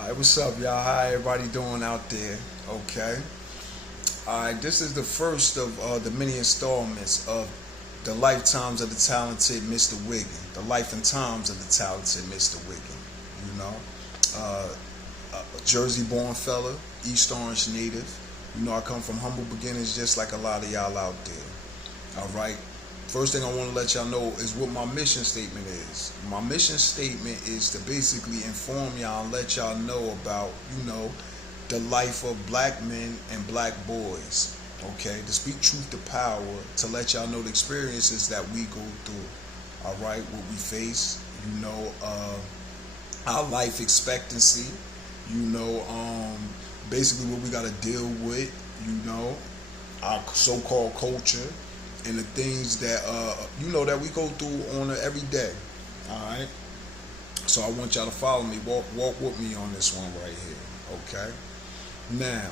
Alright, what's up, y'all? How everybody doing out there? Okay. Alright, this is the first of the many installments of the lifetimes of the talented Mr. Wiggins. The life and times of the talented Mr. Wiggins. You know, uh, a Jersey-born fella, East Orange native. You know, I come from humble beginnings, just like a lot of y'all out there. All right. First thing I want to let y'all know is what my mission statement is. My mission statement is to basically inform y'all and let y'all know about, the life of black men and black boys. Okay, to speak truth to power, to let y'all know the experiences that we go through. All right, what we face. Our life expectancy. Basically what we got to deal with. Our so-called culture. And the things that that we go through on an everyday. All right. So I want y'all to follow me, walk with me on this one right here. Okay. Now,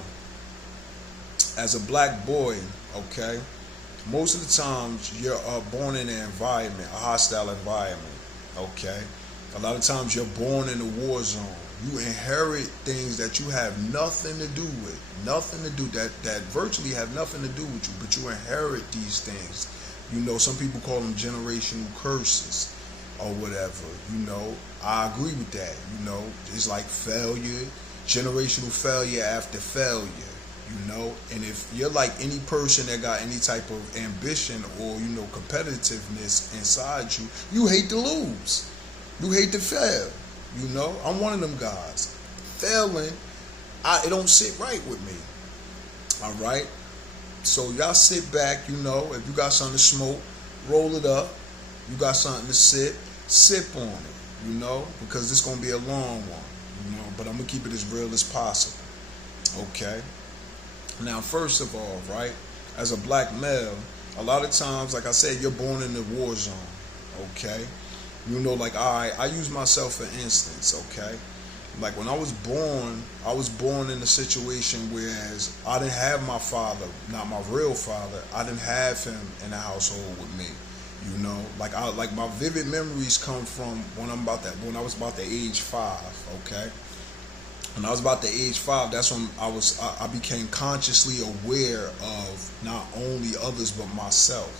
as a black boy, okay, most of the times you're born in an environment, a hostile environment. Okay. A lot of times you're born in a war zone. You inherit things that you have nothing to do with, that virtually have nothing to do with you, but you inherit these things. Some people call them generational curses or whatever. I agree with that. It's like failure, generational failure after failure. And if you're like any person that got any type of ambition or competitiveness inside you, you hate to lose, you hate to fail. I'm one of them guys. Failing, it don't sit right with me. All right? So y'all sit back, if you got something to smoke, roll it up. You got something to sip on it, because this going to be a long one, but I'm going to keep it as real as possible. Okay? Now, first of all, right, as a black male, a lot of times, like I said, you're born in the war zone. Okay? I use myself for instance, okay? Like when I was born in a situation whereas I didn't have my father, not my real father. I didn't have him in the household with me. Like my vivid memories come from when I was about the age 5, okay? When I was about the age 5, that's when I became consciously aware of not only others but myself,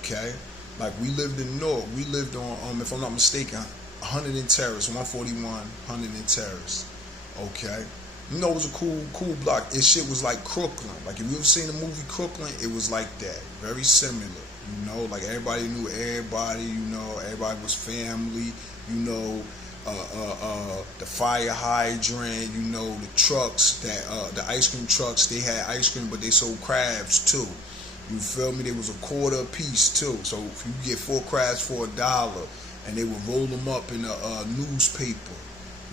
okay? Like we lived in Newark. We lived on, if I'm not mistaken, 100 and Terrace, 141, 100 and Terrace. Okay, it was a cool block. This shit was like Crooklyn. Like if you ever seen the movie Crooklyn, it was like that. Very similar. Like everybody knew everybody. Everybody was family. The fire hydrant. The trucks the ice cream trucks. They had ice cream, but they sold crabs too. You feel me? They was a quarter a piece too. So if you get 4 crabs for $1, and they would roll them up in a newspaper.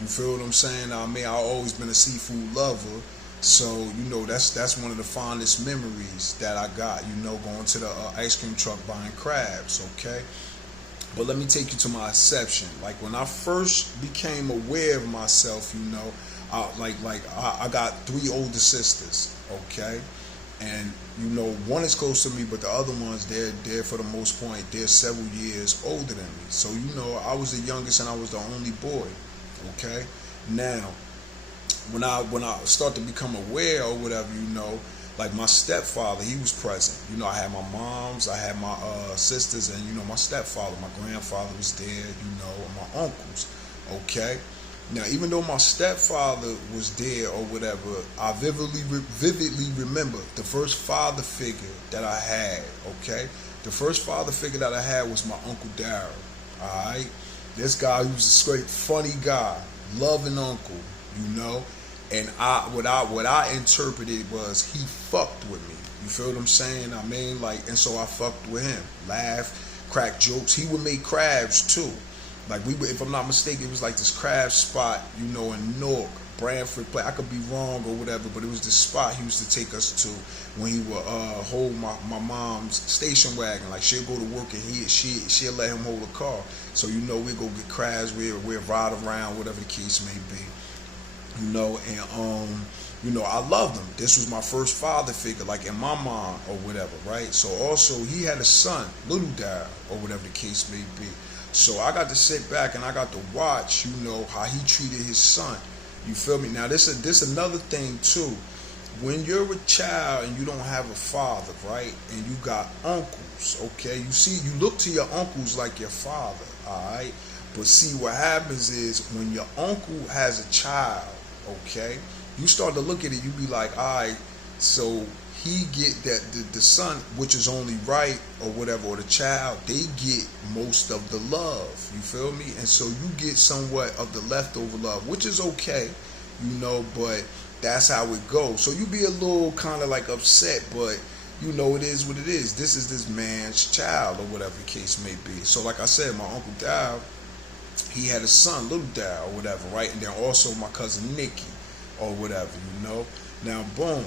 You feel what I'm saying? I've always been a seafood lover, so that's one of the fondest memories that I got. Going to the ice cream truck buying crabs. Okay, but let me take you to my exception. Like when I first became aware of myself, I got 3 older sisters. Okay. And one is close to me, but the other ones, they're for the most part, they're several years older than me. So I was the youngest and I was the only boy. Okay. Now, when I start to become aware or whatever, like my stepfather, he was present. I had my moms, I had my sisters, and my stepfather, my grandfather was there. And my uncles. Okay. Now, even though my stepfather was there or whatever, I vividly remember the first father figure that I had, okay? The first father figure that I had was my Uncle Darryl, all right? This guy, he was a straight funny guy, loving uncle, And what I interpreted was he fucked with me. You feel what I'm saying? And so I fucked with him. Laugh, crack jokes. He would make crabs, too. Like if I'm not mistaken, it was like this crab spot, in Newark, Branford. I could be wrong or whatever, but it was this spot he used to take us to when he would hold my mom's station wagon. Like she'll go to work and she'll let him hold a car. So we go get crabs, we'll ride around, whatever the case may be. I loved him. This was my first father figure, like in my mind or whatever, right? So also he had a son, Little Darryl, or whatever the case may be. So I got to sit back and I got to watch, how he treated his son. You feel me? Now this another thing too. When you're a child and you don't have a father, right, and you got uncles, okay, you look to your uncles like your father, all right. But see, what happens is when your uncle has a child, okay, you start to look at it, you be like, all right, so he get that the son, which is only right or whatever, or the child, they get most of the love. You feel me? And so you get somewhat of the leftover love, which is okay, you know, but that's how it goes. So you be a little kind of like upset, but you know it is what it is. This is this man's child or whatever the case may be. So like I said, my Uncle Dow, he had a son, Little Dow or whatever, right? And then also my cousin Nikki or whatever, you know. Now, boom,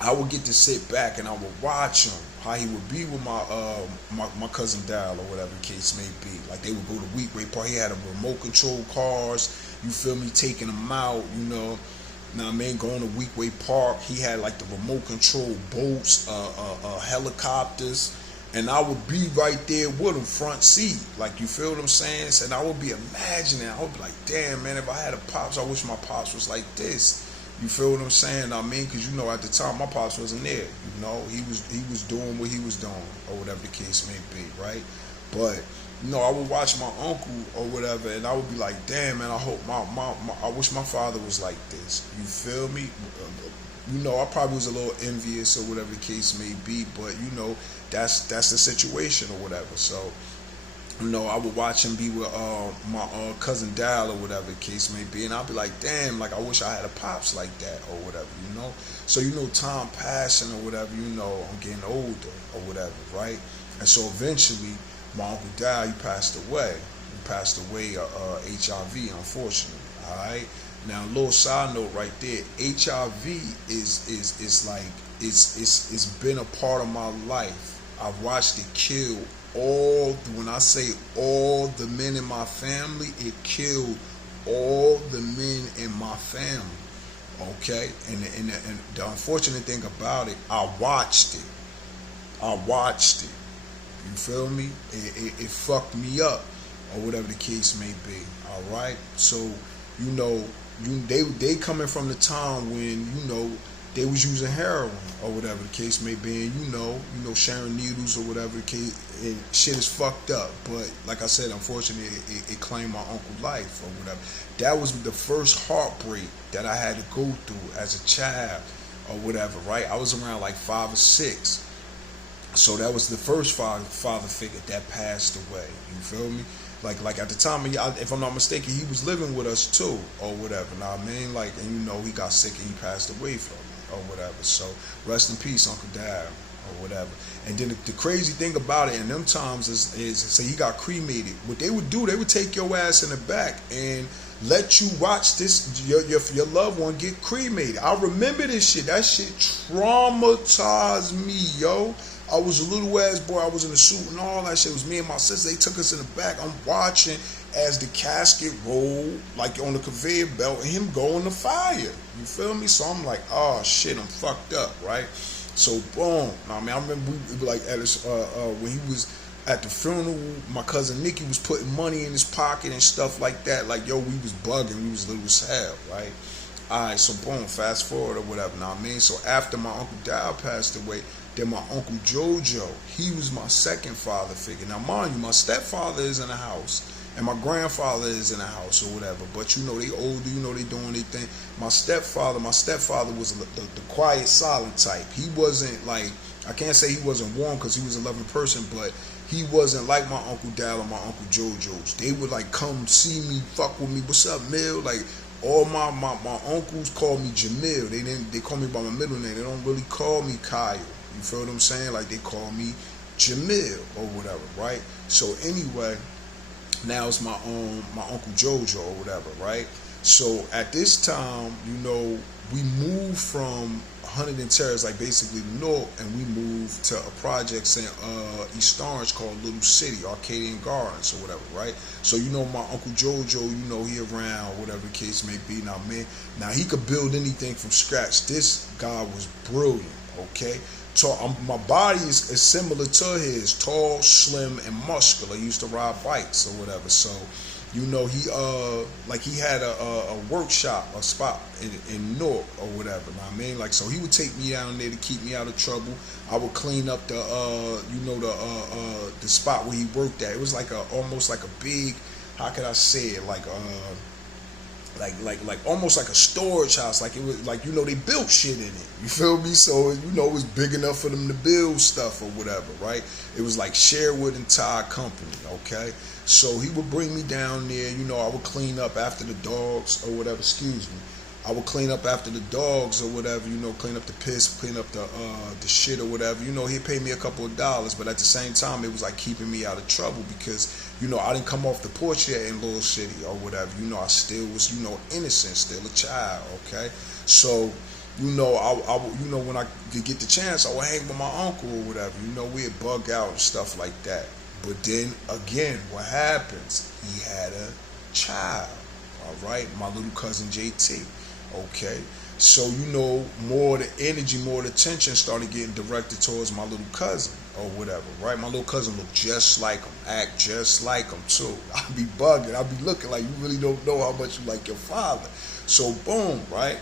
I would get to sit back and I would watch him, how he would be with my cousin Dow or whatever the case may be. Like they would go to Weekway Park. He had a remote control cars, you feel me, taking them out, you know. Now, I mean, going to Weekway Park, he had like the remote control boats, helicopters, and I would be right there with him, front seat. Like, you feel what I'm saying? And I would be imagining, I would be like, damn, man, if I had a pops, I wish my pops was like this. You feel what I'm saying? I mean, because, you know, at the time, my pops wasn't there. You know, he was doing what he was doing, or whatever the case may be, right? But, you know, I would watch my uncle or whatever, and I would be like, damn, man, I hope I wish my father was like this. You feel me? You know, I probably was a little envious or whatever the case may be, but, you know, that's the situation or whatever. So, you know, I would watch him be with my cousin Dal or whatever the case may be, and I'd be like, damn, like I wish I had a pops like that or whatever, you know. So, you know, time passing or whatever, you know, I'm getting older or whatever, right? And so eventually, my Uncle Dal, he passed away. He passed away HIV, unfortunately. All right. Now, a little side note right there. HIV is like it's been a part of my life. I've watched it kill when I say all the men in my family, it killed all the men in my family. Okay. And the unfortunate thing about it, I watched it. You feel me? It fucked me up, or whatever the case may be. All right. So, you know, they coming from the time when, you know, they was using heroin or whatever the case may be, and you know, sharing needles or whatever the case. Shit is fucked up. But like I said, unfortunately, it claimed my uncle's life or whatever. That was the first heartbreak that I had to go through as a child or whatever. Right? I was around like 5 or 6. So that was the first father figure that passed away. You feel me? Like at the time, if I'm not mistaken, he was living with us too, or whatever. Now, I mean, like, and you know, he got sick and he passed away from it, or whatever. So rest in peace, Uncle Dad, or whatever. And then the crazy thing about it in them times is say he got cremated. What they would do, they would take your ass in the back and let you watch this your loved one get cremated. I remember this shit. That shit traumatized me, yo. I was a little ass boy. I was in a suit and all that shit. It was me and my sister. They took us in the back. I'm watching as the casket rolled like on the conveyor belt and him go in the fire. You feel me? So I'm like, oh shit, I'm fucked up, right? So boom. I mean, I remember we like at his, when he was at the funeral, my cousin Nikki was putting money in his pocket and stuff like that. Like, yo, we was bugging. We was little as hell, right? All right, so boom, fast forward or whatever. Now I mean, so after my Uncle Dow passed away, then my Uncle Jojo, he was my second father figure. Now, mind you, my stepfather is in the house, and my grandfather is in the house or whatever. But, you know, they older, you know, they doing their thing. My stepfather was the quiet, silent type. He wasn't like, I can't say he wasn't warm because he was a loving person, but he wasn't like my Uncle Dal or my Uncle Jojo's. They would, like, come see me, fuck with me. What's up, Mill? Like, all my uncles call me Jamil. They call me by my middle name. They don't really call me Kyle. You feel what I'm saying? Like, they call me Jamil or whatever, right? So anyway, now it's my Uncle Jojo or whatever, right? So at this time, you know, we moved from Huntington Terrace, like basically north, and we moved to a project in East Orange called Little City, Arcadian Gardens or whatever, right? So, you know, my Uncle Jojo, you know, he around, whatever the case may be. Now, man, now he could build anything from scratch. This guy was brilliant, okay? So my body is similar to his, tall, slim, and muscular. I used to ride bikes or whatever. So, he had a workshop, a spot in Newark or whatever. Know what I mean? Like, so he would take me down there to keep me out of trouble. I would clean up the spot where he worked at. It was like almost like a big, how could I say it? Like almost like a storage house. Like, it was like, they built shit in it. You feel me? So, it was big enough for them to build stuff or whatever, right? It was like Sherwood and Tire Company, okay? So he would bring me down there, I would clean up after the dogs or whatever, excuse me. I would clean up after the dogs or whatever, clean up the piss, clean up the shit or whatever. He'd pay me a couple of dollars, but at the same time, it was like keeping me out of trouble because, I didn't come off the porch yet in Little City or whatever. I still was, innocent, still a child, okay? So, when I could get the chance, I would hang with my uncle or whatever. We'd bug out and stuff like that. But then, again, what happens? He had a child, all right? My little cousin JT. Okay, so more the energy, more the attention started getting directed towards my little cousin or whatever, right? My little cousin looked just like him, act just like him too. I'd be bugging, I'd be looking like you really don't know how much you like your father. So boom, right?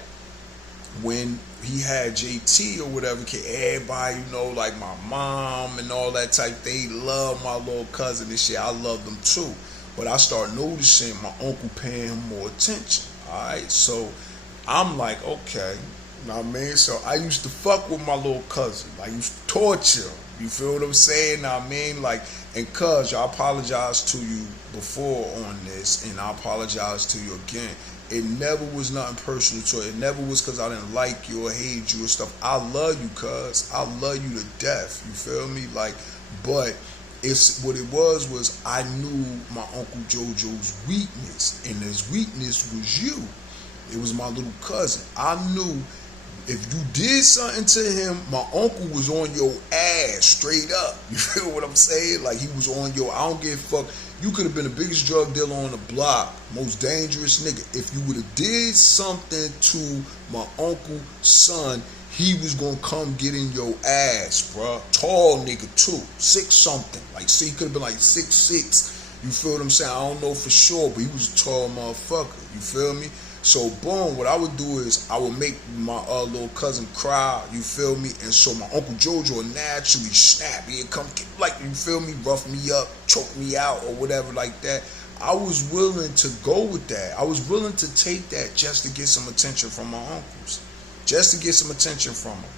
When he had JT or whatever, everybody, like my mom and all that type, they love my little cousin and shit. I love them too. But I start noticing my uncle paying him more attention. All right, so I'm like, okay, you know what I mean? So I used to fuck with my little cousin. I used to torture him. You feel what I'm saying? Know what I mean? Like, and cuz, I apologize to you before on this, and I apologize to you again. It never was nothing personal to it. It never was because I didn't like you or hate you or stuff. I love you, cuz. I love you to death. You feel me? Like, but it's what it was I knew my Uncle JoJo's weakness, and his weakness was you. It was my little cousin. I knew if you did something to him, my uncle was on your ass straight up. You feel what I'm saying? Like, he was on your, I don't give a fuck. You could have been the biggest drug dealer on the block, most dangerous nigga. If you would have did something to my uncle's son, he was gonna come get in your ass, bruh. Tall nigga too, 6 something. Like, see, he could have been like 6'6". You feel what I'm saying? I don't know for sure, but he was a tall motherfucker. You feel me? So boom, what I would do is I would make my little cousin cry, you feel me? And so my Uncle JoJo would naturally snap. He'd come, like, you feel me, rough me up, choke me out or whatever like that. I was willing to go with that. I was willing to take that just to get some attention from my uncles. Just to get some attention from them.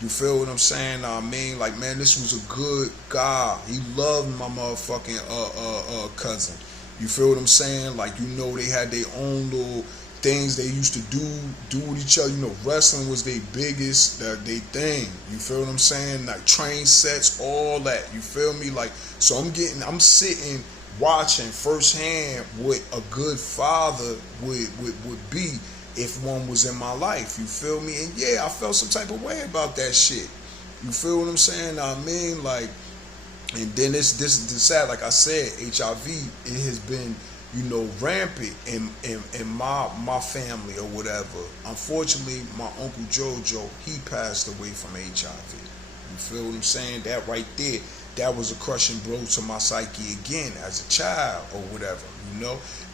You feel what I'm saying? I mean, like, man, this was a good guy. He loved my motherfucking cousin. You feel what I'm saying? Like, they had their own little things they used to do with each other. Wrestling was their biggest, their thing. You feel what I'm saying? Like, train sets, all that. You feel me? Like, so I'm sitting watching firsthand what a good father would be if one was in my life. You feel me? And yeah, I felt some type of way about that shit. You feel what I'm saying? I mean, like, and then this sad, like I said, HIV, it has been, rampant in my family or whatever. Unfortunately, my Uncle JoJo, he passed away from HIV. You feel what I'm saying? That right there, that was a crushing blow to my psyche again as a child or whatever,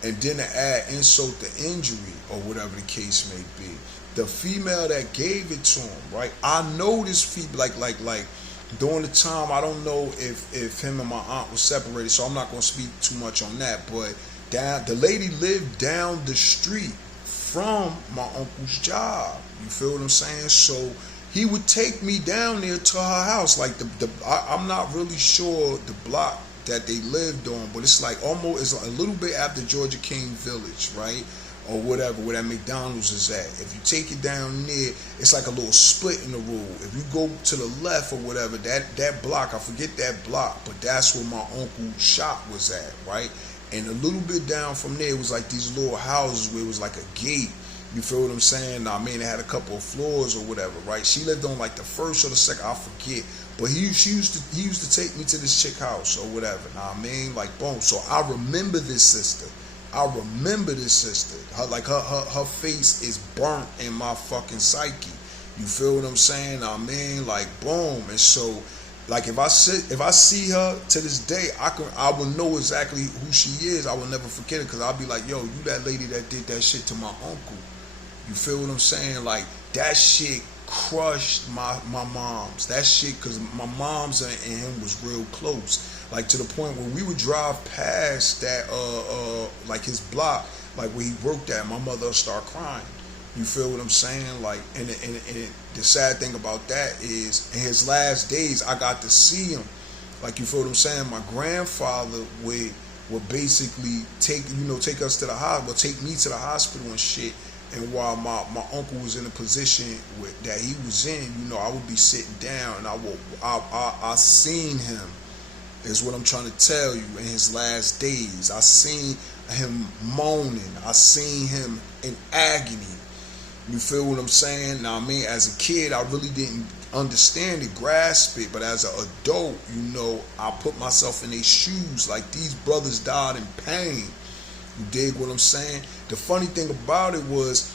And then to add insult to injury or whatever the case may be, the female that gave it to him, right? I know this female, like during the time, I don't know if him and my aunt was separated, so I'm not going to speak too much on that, but the lady lived down the street from my uncle's job. You feel what I'm saying? So he would take me down there to her house. Like, I'm not really sure the block that they lived on, but it's like almost, it's a little bit after Georgia King Village, right? Or whatever, where that McDonald's is at. If you take it down there, it's like a little split in the road. If you go to the left or whatever, that block, I forget that block, but that's where my uncle's shop was at, right? And a little bit down from there, it was like these little houses where it was like a gate. You feel what I'm saying? I mean, it had a couple of floors or whatever, right? She lived on like the first or the second, I forget. But he used to take me to this chick house or whatever. Know what I mean? Like, boom. So I remember this sister. Her face is burnt in my fucking psyche. You feel what I'm saying? I mean, like, boom. And so Like if I see her to this day, I will know exactly who she is. I will never forget it because I'll be like, yo, you that lady that did that shit to my uncle. You feel what I'm saying? Like that shit crushed my moms. That shit, because my moms and him was real close. Like to the point where we would drive past that like his block, like where he worked at, my mother would start crying. You feel what I'm saying? Like, and the sad thing about that is, in his last days, I got to see him. Like, you feel what I'm saying? My grandfather would basically take us to the hospital, take me to the hospital and shit. And while my uncle was in a position that he was in, I would be sitting down, and I seen him. Is what I'm trying to tell you. In his last days, I seen him moaning. I seen him in agony. You feel what I'm saying? Now, I mean, as a kid, I really didn't understand it, grasp it. But as an adult, I put myself in their shoes. Like, these brothers died in pain. You dig what I'm saying? The funny thing about it was,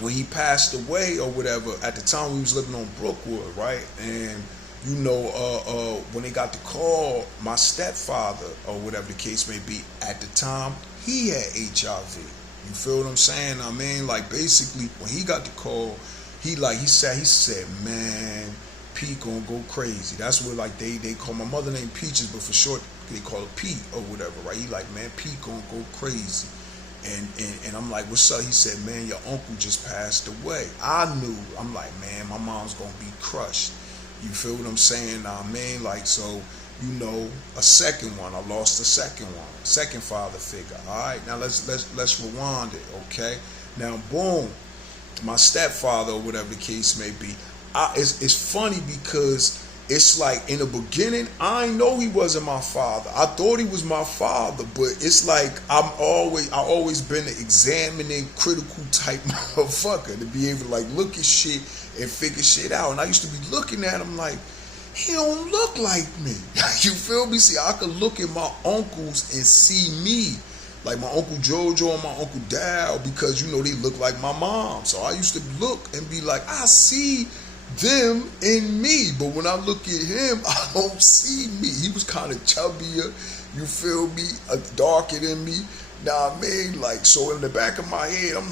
when he passed away or whatever, at the time we was living on Brookwood, right? And, when they got the call, my stepfather, or whatever the case may be, at the time, he had HIV. You feel what I'm saying? I mean, like, basically, when he got the call, he said, man, Pete gonna go crazy. That's what, like, they call my mother named Peaches, but for short, they call her Pete or whatever, right? He like, man, Pete gonna go crazy. And I'm like, what's up? He said, man, your uncle just passed away. I knew. I'm like, man, my mom's gonna be crushed. You feel what I'm saying? I mean, like, so, a second one. I lost a second one, second father figure. All right, now let's rewind it, okay? Now, boom, my stepfather, or whatever the case may be. It's funny because it's like, in the beginning, I didn't know he wasn't my father. I thought he was my father, but it's like I always been an examining, critical type motherfucker to be able to, like, look at shit and figure shit out. And I used to be looking at him like, he don't look like me. You feel me? See, I could look at my uncles and see me. Like my Uncle Jojo and my Uncle Dal, because, they look like my mom. So I used to look and be like, I see them in me. But when I look at him, I don't see me. He was kind of chubbier, you feel me, darker than me. Now, I mean, like, so in the back of my head, I'm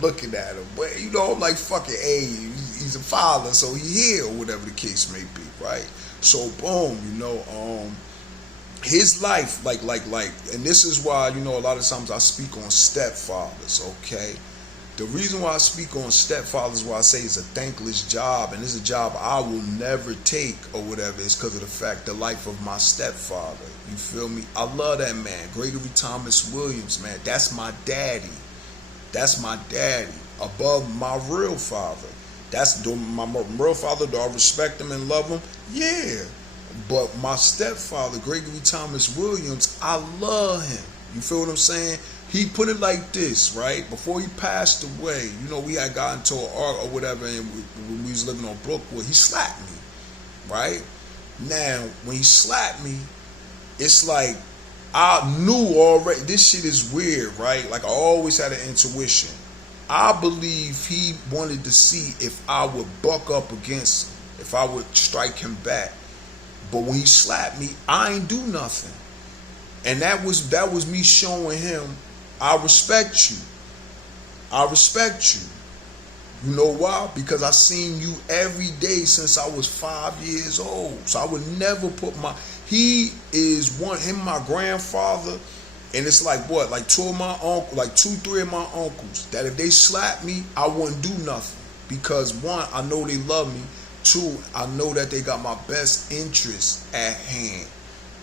looking at him. But, I'm like, fucking, hey, he's a father, so he here, or whatever the case may be, right? So, boom, his life, like, and this is why, a lot of times I speak on stepfathers, okay? The reason why I speak on stepfathers, why I say it's a thankless job, and it's a job I will never take or whatever, is because of the fact, the life of my stepfather. You feel me? I love that man, Gregory Thomas Williams, man. That's my daddy. That's my daddy. Above my real father. That's my real father. Do I respect him and love him? Yeah. But my stepfather, Gregory Thomas Williams, I love him. You feel what I'm saying? He put it like this, right? Before he passed away, we had gotten into an art or whatever, and when we was living on Brookwood, he slapped me, right? Now, when he slapped me, it's like, I knew already, this shit is weird, right? Like, I always had an intuition. I believe he wanted to see if I would buck up against him, if I would strike him back. But when he slapped me, I ain't do nothing. And that was me showing him, I respect you. I respect you. You know why? Because I seen you every day since I was 5 years old. So I would never put he is my grandfather, and it's like what? Like two, three of my uncles, that if they slap me, I wouldn't do nothing. Because one, I know they love me. Two, I know that they got my best interests at hand.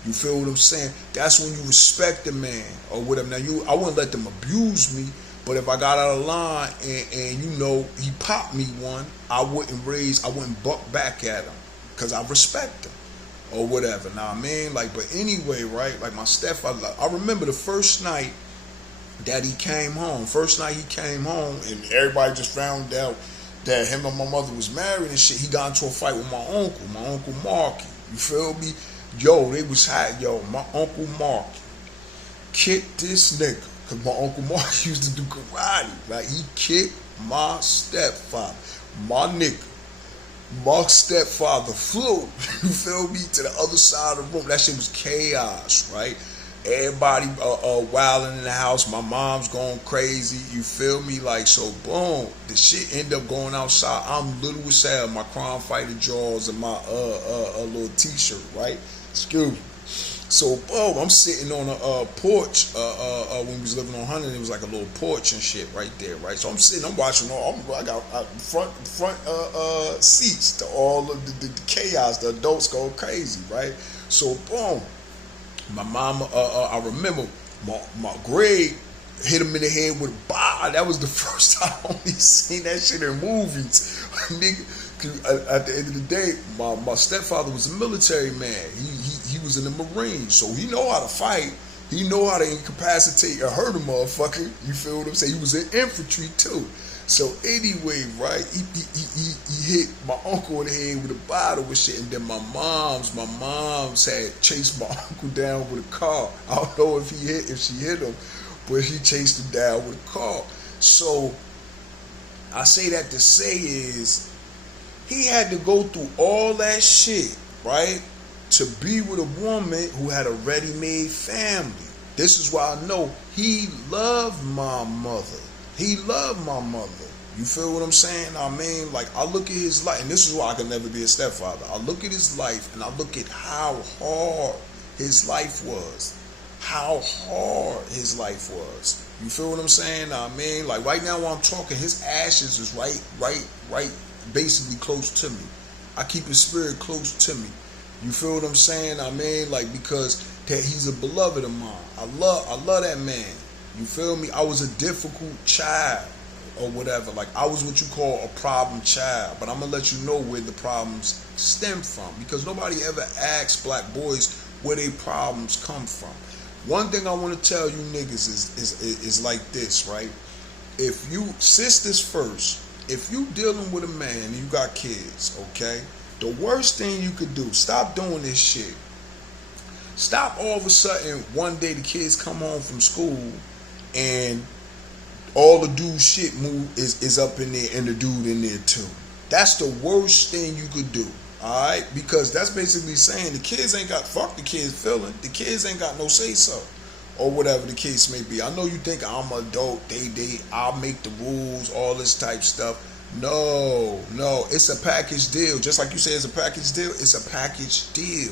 You feel what I'm saying? That's when you respect the man or whatever. Now, I wouldn't let them abuse me, but if I got out of line and he popped me one, I wouldn't buck back at him because I respect him or whatever. Now, but anyway, right? Like my stepfather, I remember the first night that he came home. And everybody just found out that him and my mother was married and shit. He got into a fight with my uncle Marky. You feel me? Yo, they was hot. Yo, my Uncle Mark kicked this nigga. Because my Uncle Mark used to do karate. Like, he kicked my stepfather, my nigga. My stepfather flew, you feel me, to the other side of the room. That shit was chaos, right? Everybody wilding in the house. My mom's going crazy. You feel me? Like, so boom, the shit end up going outside. I'm little as hell. My crime fighter drawers and my little t-shirt, right? Excuse me. So boom, I'm sitting on a porch when we was living on 100. It was like a little porch and shit right there, right? So I'm sitting, I'm watching I got front seats to all of the chaos. The adults go crazy, right? So boom. My mama, I remember my Greg hit him in the head with a bar. That was the first time I only seen that shit in movies. Nigga, at the end of the day, my stepfather was a military man. He was in the Marines, so he know how to fight. He know how to incapacitate or hurt a motherfucker. You feel what I'm saying? He was in infantry too. So anyway, right, he hit my uncle in the head with a bottle and shit, and then my mom's had chased my uncle down with a car. I don't know if she hit him, but he chased him down with a car. So I say that to say is he had to go through all that shit, right, to be with a woman who had a ready-made family. This is why I know he loved my mother. He loved my mother. You feel what I'm saying? I mean, like, I look at his life, and this is why I could never be a stepfather. I look at his life, and I look at how hard his life was. How hard his life was. You feel what I'm saying? I mean, like, right now while I'm talking, his ashes is right, basically close to me. I keep his spirit close to me. You feel what I'm saying? I mean, like, because that he's a beloved of mine. I love that man. You feel me? I was a difficult child or whatever. Like, I was what you call a problem child. But I'm going to let you know where the problems stem from. Because nobody ever asks black boys where their problems come from. One thing I want to tell you niggas is like this, right? If you, sisters first, if you dealing with a man and you got kids, okay? The worst thing you could do, stop doing this shit. Stop all of a sudden, one day the kids come home from school and all the dude shit is up in there and the dude in there too. That's the worst thing you could do, alright? Because that's basically saying the kids ain't got, fuck the kids feeling, the kids ain't got no say so. Or whatever the case may be. I know you think I'm an adult, I'll make the rules, all this type stuff. No, it's a package deal. Just like you say it's a package deal, it's a package deal.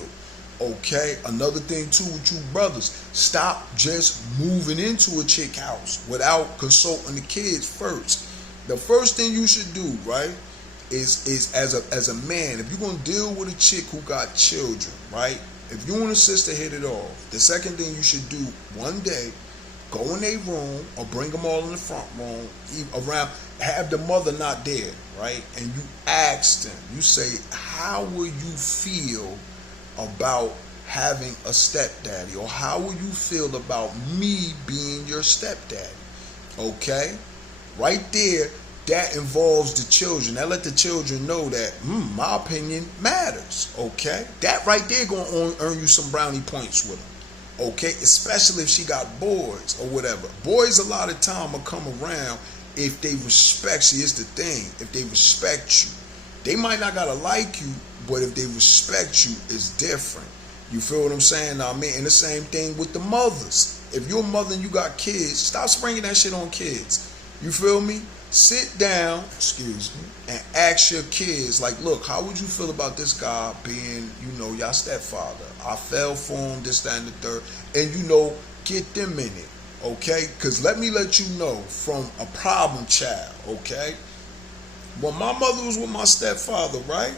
Okay, another thing too with you brothers, stop just moving into a chick house without consulting the kids first. The first thing you should do, right, is as a man, if you're gonna deal with a chick who got children, right? If you and a sister hit it off, the second thing you should do one day, go in their room or bring them all in the front room, around, have the mother not there, right? And you ask them, you say, how will you feel about having a stepdaddy? Or how will you feel about me being your stepdaddy? Okay? Right there, that involves the children. That let the children know that, my opinion matters. Okay? That right there gonna earn you some brownie points with them. Okay? Especially if she got boys or whatever. Boys a lot of time will come around if they respect. See, it's the thing. If they respect you. They might not gotta like you, but if they respect you, it's different. You feel what I'm saying? I mean, and the same thing with the mothers. If you're a mother and you got kids, stop springing that shit on kids. You feel me? Sit down, and ask your kids, like, look, how would you feel about this guy being, your stepfather? I fell for him, this, that, and the third. And, get them in it, okay? Because let me let you know, from a problem child, okay? When my mother was with my stepfather, right?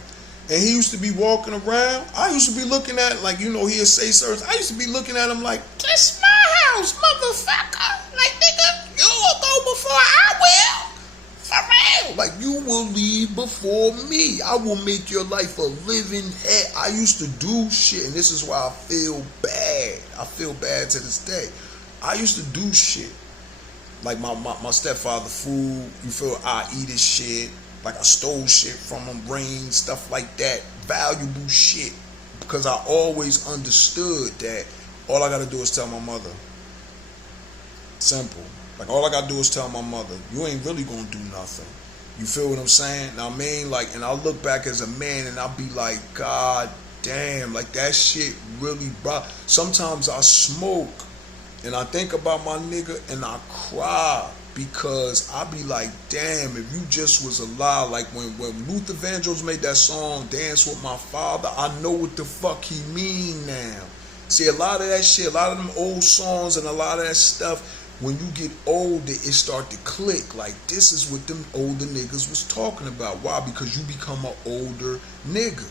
And he used to be walking around, I used to be looking at, like, he'd say certain, I used to be looking at him like, this my house, motherfucker. Like, nigga, you will go before I will. For real. Like, you will leave before me. I will make your life a living hell. I used to do shit, and this is why I feel bad. I feel bad to this day. I used to do shit. Like my stepfather food, you feel, I eat his shit. Like, I stole shit from him, rings, stuff like that. Valuable shit. Because I always understood that all I got to do is tell my mother. Simple. Like, all I got to do is tell my mother, you ain't really going to do nothing. You feel what I'm saying? I mean, like, and I look back as a man and I'll be like, God damn, like that shit really brought. Sometimes I smoke and I think about my nigga and I cry because I be like, damn, if you just was alive, like when Luther Vandross made that song, Dance With My Father, I know what the fuck he mean now. See, a lot of that shit, a lot of them old songs and a lot of that stuff, when you get older, it start to click. Like, this is what them older niggas was talking about. Why? Because you become an older nigga.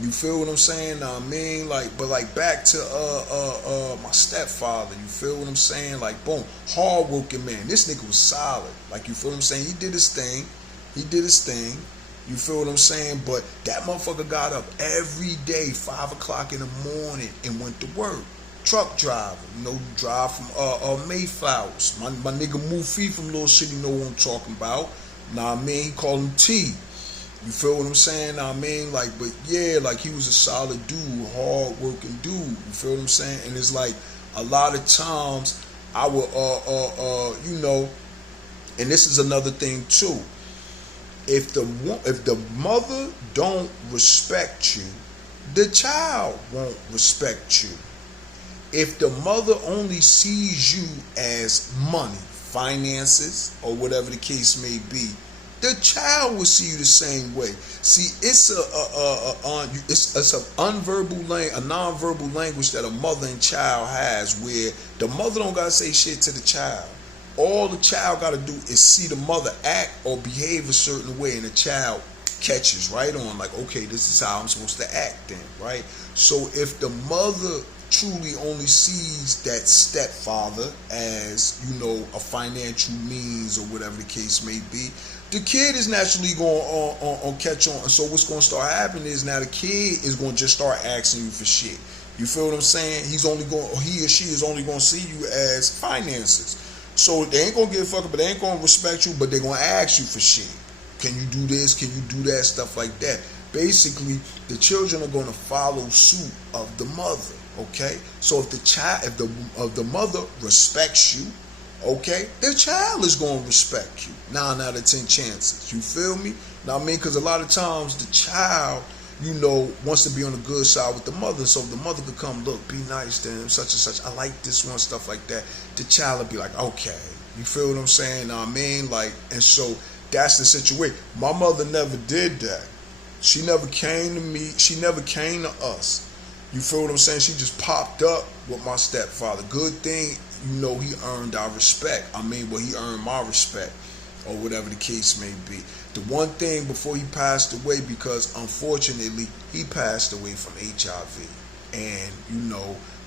You feel what I'm saying? I mean, like, but like back to my stepfather. You feel what I'm saying? Like, boom, hardworking man. This nigga was solid. Like, you feel what I'm saying? He did his thing. You feel what I'm saying? But that motherfucker got up every day, 5 o'clock in the morning, and went to work. Truck driver, drive from Mayflowers. My nigga Mufi from Little City know what I'm talking about. Nah, I mean, he called him T. You feel what I'm saying? I mean, like, but yeah, like he was a solid dude, hard working dude. You feel what I'm saying? And it's like a lot of times I would, and this is another thing too. If the mother don't respect you, the child won't respect you. If the mother only sees you as money, finances, or whatever the case may be, the child will see you the same way. See, it's a nonverbal language that a mother and child has, where the mother don't gotta say shit to the child. All the child gotta do is see the mother act or behave a certain way, and the child catches right on, like, okay, this is how I'm supposed to act then, right? So if the mother truly only sees that stepfather as, a financial means or whatever the case may be, the kid is naturally going to catch on. So what's going to start happening is now the kid is going to just start asking you for shit. You feel what I'm saying? He or she is only going to see you as finances. So they ain't going to give a fuck, but they ain't going to respect you, but they're going to ask you for shit. Can you do this? Can you do that? Stuff like that. Basically, the children are going to follow suit of the mother. Okay, so if the mother respects you, okay, the child is going to respect you 9 out of 10 chances. You feel me? Now, I mean, because a lot of times the child, wants to be on the good side with the mother. So if the mother could come, look, be nice to him, such and such. I like this one, stuff like that. The child will be like, okay, you feel what I'm saying? Now, I mean, like, and so that's the situation. My mother never did that. She never came to me. She never came to us. You feel what I'm saying? She just popped up with my stepfather. Good thing, he earned our respect. He earned my respect, or whatever the case may be. The one thing before he passed away, because unfortunately he passed away from HIV, and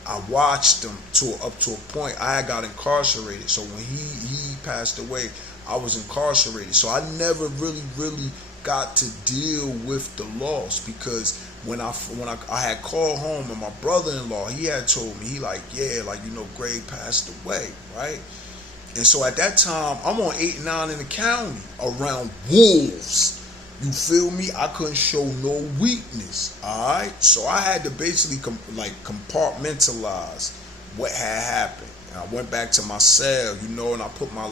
I watched him up to a point. I got incarcerated, so when he passed away, I was incarcerated. So I never really got to deal with the loss, because when I had called home, and my brother-in-law, he had told me, Greg passed away, right? And so at that time, I'm on 8 and 9 in the county around wolves. You feel me? I couldn't show no weakness, all right? So I had to basically compartmentalize what had happened. And I went back to my cell, and I put my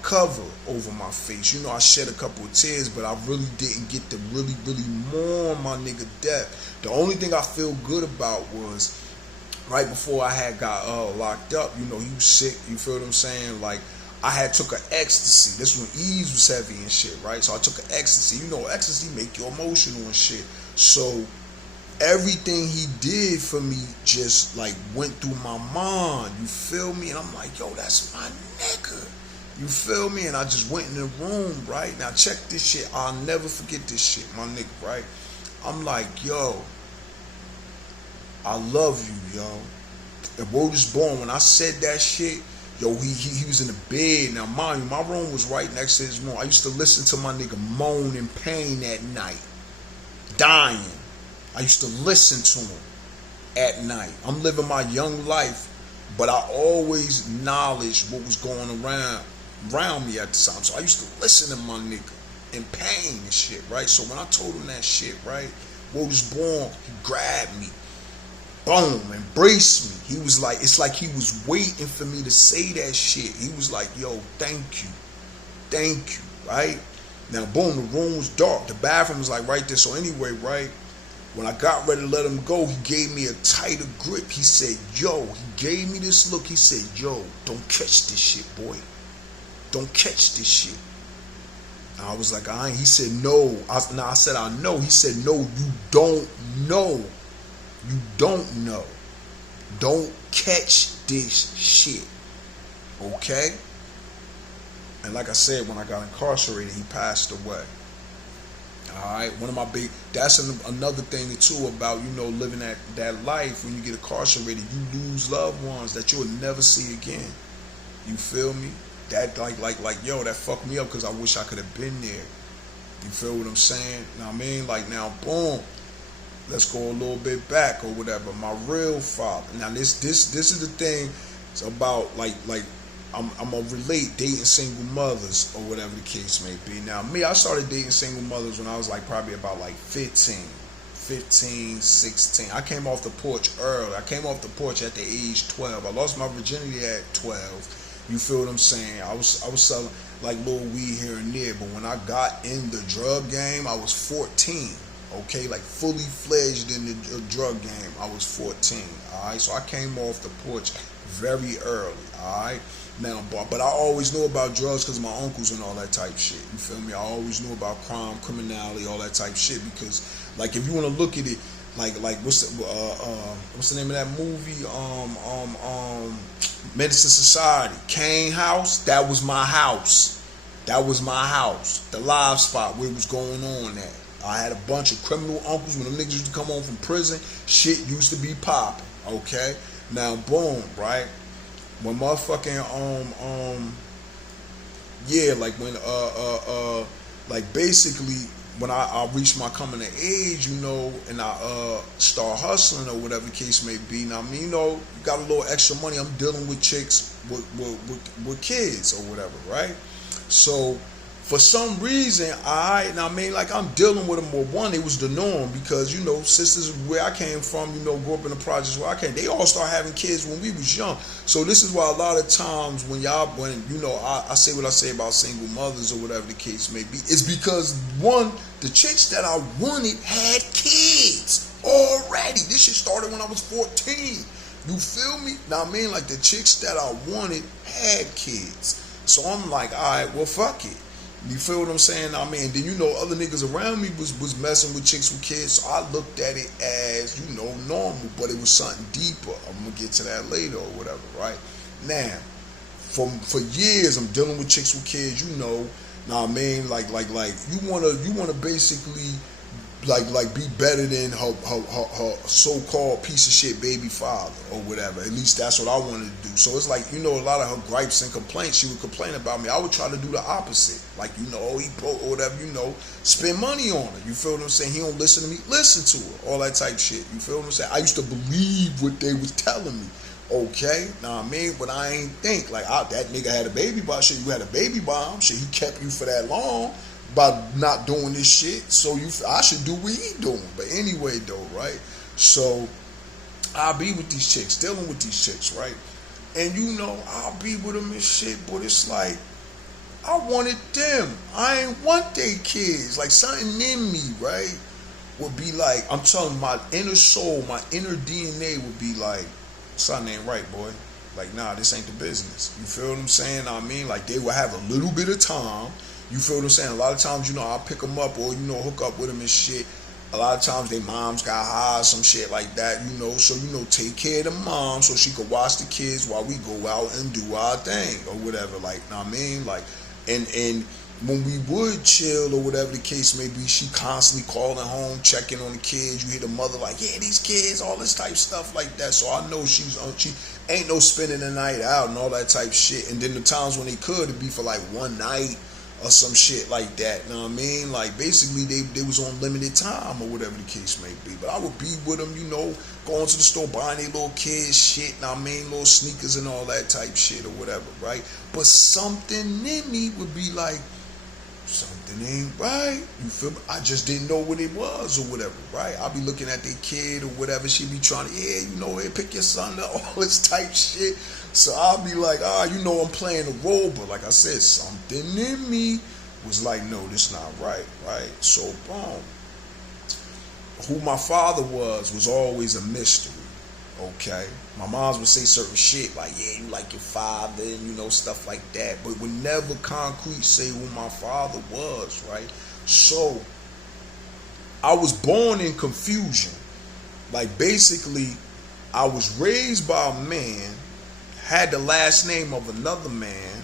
cover over my face. I shed a couple of tears, but I really didn't get to really mourn my nigga death. The only thing I feel good about was right before I had got locked up, he was sick, you feel what I'm saying? Like, I had took an ecstasy. This when Ease was heavy and shit, right? So I took an ecstasy. Ecstasy make you emotional and shit. So everything he did for me just like went through my mind, you feel me? And I'm like, yo, that's my nigga. You feel me? And I just went in the room, right? Now check this shit. I'll never forget this shit, my nigga, right? I'm like, yo, I love you, yo. And word is born. When I said that shit, yo, he was in the bed. Now, mind you, my room was right next to his room. I used to listen to my nigga moan in pain at night, dying. I used to listen to him at night. I'm living my young life, but I always acknowledged what was going around me at the time. So I used to listen to my nigga in pain and shit, right? So when I told him that shit, right, what was born, he grabbed me, boom, embraced me. He was like, it's like he was waiting for me to say that shit. He was like, yo, thank you. thank you, right? Now, boom, the room was dark. The bathroom was like right there. So anyway, right, when I got ready to let him go, he gave me a tighter grip. He said, yo, he gave me this look. He said, yo, don't catch this shit, boy. Don't catch this shit. And I was like, I ain't. He said, no. I said, I know. He said, no, you don't know. You don't know. Don't catch this shit. Okay? And like I said, when I got incarcerated, he passed away. Alright, one of my that's another thing too about, living that life. When you get incarcerated, you lose loved ones that you'll never see again. You feel me? That like yo, that fucked me up because I wish I could have been there. You feel what I'm saying? Now I mean, like now, boom. Let's go a little bit back or whatever. My real father. Now this is the thing. It's about like I'm gonna relate dating single mothers or whatever the case may be. Now me, I started dating single mothers when I was like probably about like 15, 16. I came off the porch early. I came off the porch at the age 12. I lost my virginity at 12. You feel what I'm saying? I was selling like little weed here and there, but when I got in the drug game, I was 14. Okay, like fully fledged in the drug game, I was 14. All right, so I came off the porch very early. All right. Now, but I always knew about drugs because of my uncles and all that type shit. You feel me? I always knew about crime, criminality, all that type shit. Because, like, if you want to look at it, like what's the name of that movie? Medicine Society, Kane House. That was my house. That was my house. The live spot where it was going on at. I had a bunch of criminal uncles. When them niggas used to come home from prison, shit used to be popping. Okay, now boom, right? When motherfucking like when like basically when I reached my coming of age, and I start hustling or whatever the case may be. Now I mean, you got a little extra money. I'm dealing with chicks with kids or whatever, right? So for some reason, I'm dealing with them more. One, it was the norm because, sisters where I came from, grew up in the projects where I came, they all start having kids when we was young. So this is why a lot of times when I say what I say about single mothers or whatever the case may be, it's because one, the chicks that I wanted had kids already. This shit started when I was 14. You feel me? Now I mean, like the chicks that I wanted had kids. So I'm like, all right, well, fuck it. You feel what I'm saying? I mean, then other niggas around me was messing with chicks with kids, so I looked at it as, normal, but it was something deeper. I'm gonna get to that later or whatever, right? Now, for years I'm dealing with chicks with kids, Now I mean, like you wanna basically like be better than her so-called piece of shit baby father or whatever. At least that's what I wanted to do. So it's like, a lot of her gripes and complaints, she would complain about me. I would try to do the opposite. Like, oh, he broke or whatever, spend money on her. You feel what I'm saying? He don't listen to me, listen to her. All that type shit. You feel what I'm saying? I used to believe what they was telling me. Okay, now I mean, but I ain't think like that nigga had a baby by shit. You had a baby by him. Shit, he kept you for that long by not doing this shit, so I should do what he doing. But anyway, though, right? So I'll be with these chicks, dealing with these chicks, right? And I'll be with them and shit, but it's like I wanted them. I ain't want they kids. Like something in me, right, would be like, I'm telling my inner soul, my inner DNA would be like, something ain't right, boy. Like, nah, this ain't the business. You feel what I'm saying? I mean, like they will have a little bit of time. You feel what I'm saying? A lot of times, I'll pick them up or, hook up with them and shit. A lot of times, their moms got high, some shit like that, So, take care of the mom so she could watch the kids while we go out and do our thing or whatever. Like, know what I mean? Like, and when we would chill or whatever the case may be, she constantly calling home, checking on the kids. You hear the mother like, yeah, these kids, all this type stuff like that. So I know she ain't no spending the night out and all that type shit. And then the times when they could, it'd be for like one night or some shit like that, you know what I mean? Like, basically, they was on limited time or whatever the case may be. But I would be with them, going to the store, buying their little kids shit, you know what I mean? Little sneakers and all that type shit or whatever, right? But something in me would be like, something ain't right. You feel me? I just didn't know what it was or whatever, right? I'll be looking at their kid or whatever. She be trying to, hey, pick your son up, all this type shit. So I'll be like, I'm playing a role. But like I said, something in me was like, no, this not right, right? So, boom. Who my father was always a mystery. Okay, my moms would say certain shit like, yeah, you like your father, and stuff like that, but would never concrete say who my father was, right? So I was born in confusion. Like, basically, I was raised by a man, had the last name of another man,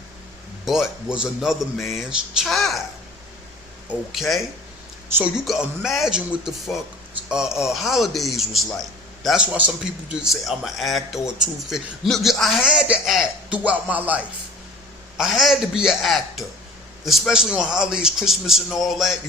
but was another man's child. Okay, so you can imagine what the fuck holidays was like. That's why some people just say I'm an actor or two-faced. Nigga, I had to act throughout my life. I had to be an actor, especially on holidays, Christmas and all that.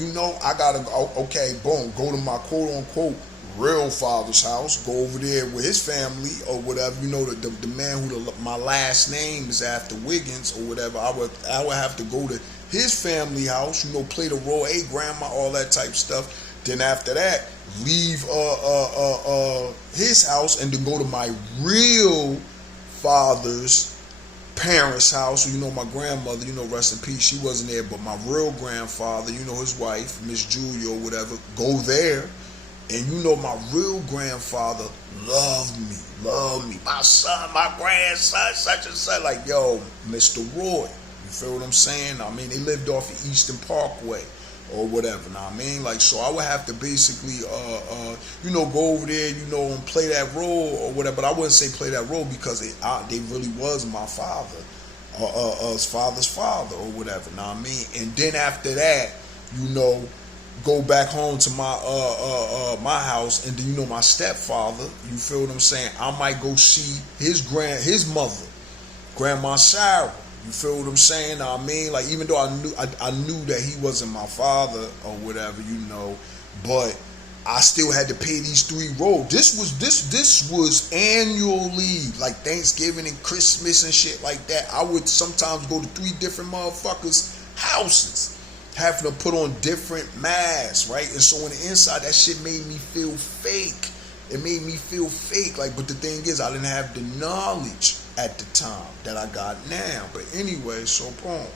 I gotta go. Okay, boom, go to my quote-unquote real father's house. Go over there with his family or whatever. The man who my last name is after Wiggins or whatever. I would have to go to his family house. Play the role, hey grandma, all that type stuff. Then after that, leave his house and then go to my real father's parents' house. My grandmother, rest in peace, she wasn't there, but my real grandfather, his wife, Miss Julia or whatever, go there. And my real grandfather loved me. My son, my grandson, such and such. Like, yo, Mr. Roy. You feel what I'm saying? I mean, they lived off of Eastern Parkway or whatever, know what I mean? Like, so I would have to basically, go over there, and play that role or whatever. But I wouldn't say play that role because they really was my father, his father's father or whatever, know what I mean? And then after that, go back home to my my house, and then my stepfather. You feel what I'm saying? I might go see his mother, Grandma Sarah. You feel what I'm saying? I mean, like, even though I knew that he wasn't my father or whatever, but I still had to pay these 3 roles. This was annual leave, like Thanksgiving and Christmas and shit like that. I would sometimes go to 3 different motherfuckers' houses, having to put on different masks, right? And so on the inside, that shit made me feel fake. It made me feel fake. Like, but the thing is, I didn't have the knowledge at the time that I got now. But anyway, so boom.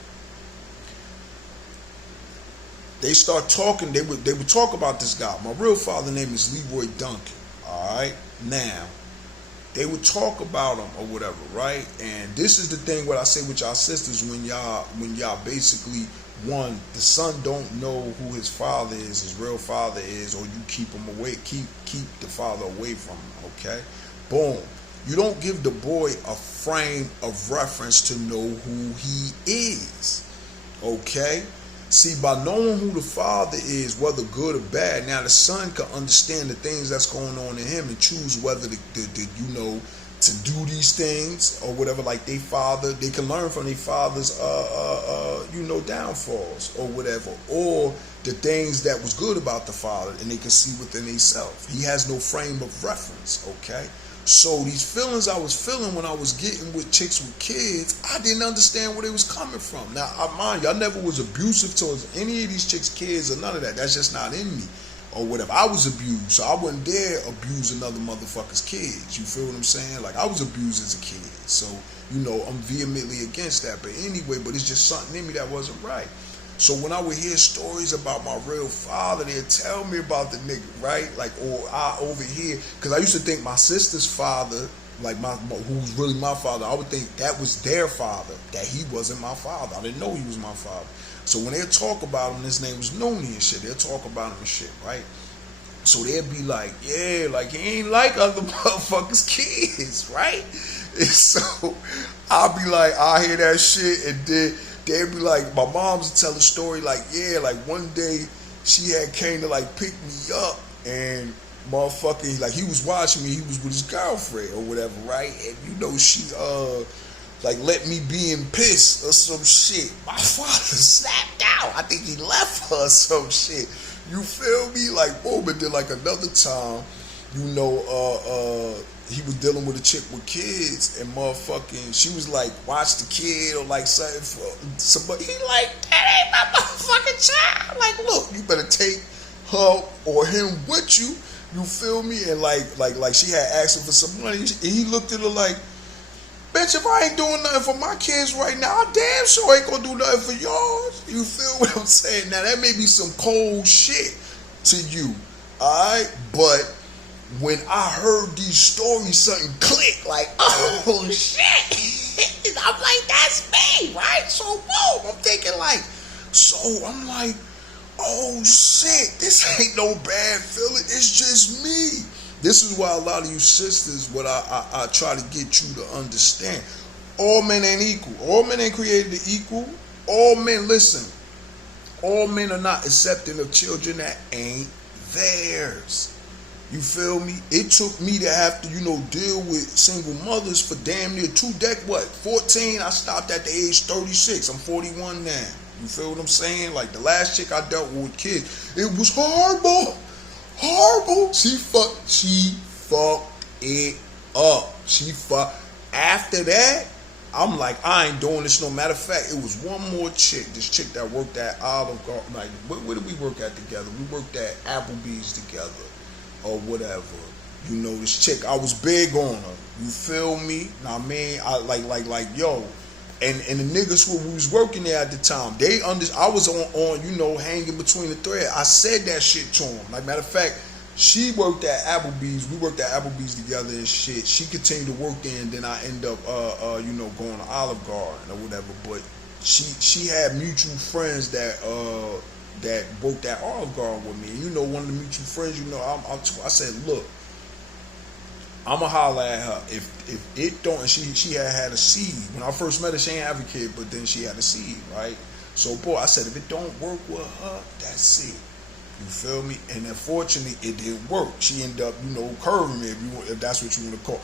They start talking, they would talk about this guy. My real father's name is Leroy Duncan. Alright? Now, they would talk about him or whatever, right? And this is the thing what I say with y'all sisters when y'all basically, one, the son don't know who his father is, his real father is, or you keep him away, keep the father away from him, okay? Boom. You don't give the boy a frame of reference to know who he is, okay? See, by knowing who the father is, whether good or bad, now the son can understand the things that's going on in him and choose whether to do these things or whatever. Like they can learn from their father's downfalls or whatever, or the things that was good about the father, and they can see within themselves. He has no frame of reference, okay? So these feelings I was feeling when I was getting with chicks with kids, I didn't understand where they was coming from. Now, mind you, I never was abusive towards any of these chicks' kids or none of that. That's just not in me or whatever. I was abused, so I wouldn't dare abuse another motherfucker's kids. You feel what I'm saying? Like, I was abused as a kid, so, I'm vehemently against that. But anyway, but it's just something in me that wasn't right. So when I would hear stories about my real father, they'd tell me about the nigga, right? Like, or I over here, because I used to think my sister's father, like who's really my father, I would think that was their father, that he wasn't my father. I didn't know he was my father. So when they'd talk about him, his name was Noni and shit, they'd talk about him and shit, right? So they'd be like, yeah, like he ain't like other motherfuckers' kids, right? And so I'll be like, I hear that shit, and then they'd be like, my mom's tell a story like, yeah, like one day she had came to like pick me up, and motherfucking, like he was watching me, he was with his girlfriend or whatever, right? And she like let me be in piss or some shit. My father snapped out. I think he left her or some shit. You feel me? Like, boom. But then like another time, you know, he was dealing with a chick with kids, and motherfucking, she was like, watch the kid or like something for somebody. He like, that ain't my motherfucking child. Like, look, you better take her or him with you. You feel me? And like she had asked him for some money, and he looked at her like, bitch, if I ain't doing nothing for my kids right now, I damn sure ain't gonna do nothing for yours. You feel what I'm saying? Now that may be some cold shit to you, alright? But when I heard these stories, something clicked, like, oh shit. I'm like, that's me, right? So boom, I'm thinking like, so I'm like, oh shit, this ain't no bad feeling, it's just me. This is why a lot of you sisters, what I try to get you to understand, all men ain't equal. All men ain't created equal. All men, listen, all men are not accepting of children that ain't theirs. You feel me? It took me to have to, deal with single mothers for damn near 14, I stopped at the age 36. I'm 41 now. You feel what I'm saying? Like the last chick I dealt with kids, it was horrible. Horrible. She fucked it up. After that, I'm like, I ain't doing this. No matter of fact, it was one more chick. This chick that worked at Olive Garden. Like, where did we work at together? We worked at Applebee's together, or whatever. This chick, I was big on her. You feel me? Now, I mean, I like, yo. And the niggas who was working there at the time, I was on hanging between the thread. I said that shit to him. Like, matter of fact, she worked at Applebee's. We worked at Applebee's together and shit. She continued to work there, and then I end up, going to Olive Garden or whatever. But she had mutual friends that worked at Olive Garden with me. And one of the mutual friends, I said, look, I'ma holler at her. If it don't, and she had a seed. When I first met her, she ain't have a kid, but then she had a seed, right? So, boy, I said, if it don't work with her, that's it. You feel me? And unfortunately, it didn't work. She ended up, curving me, if that's what you want to call.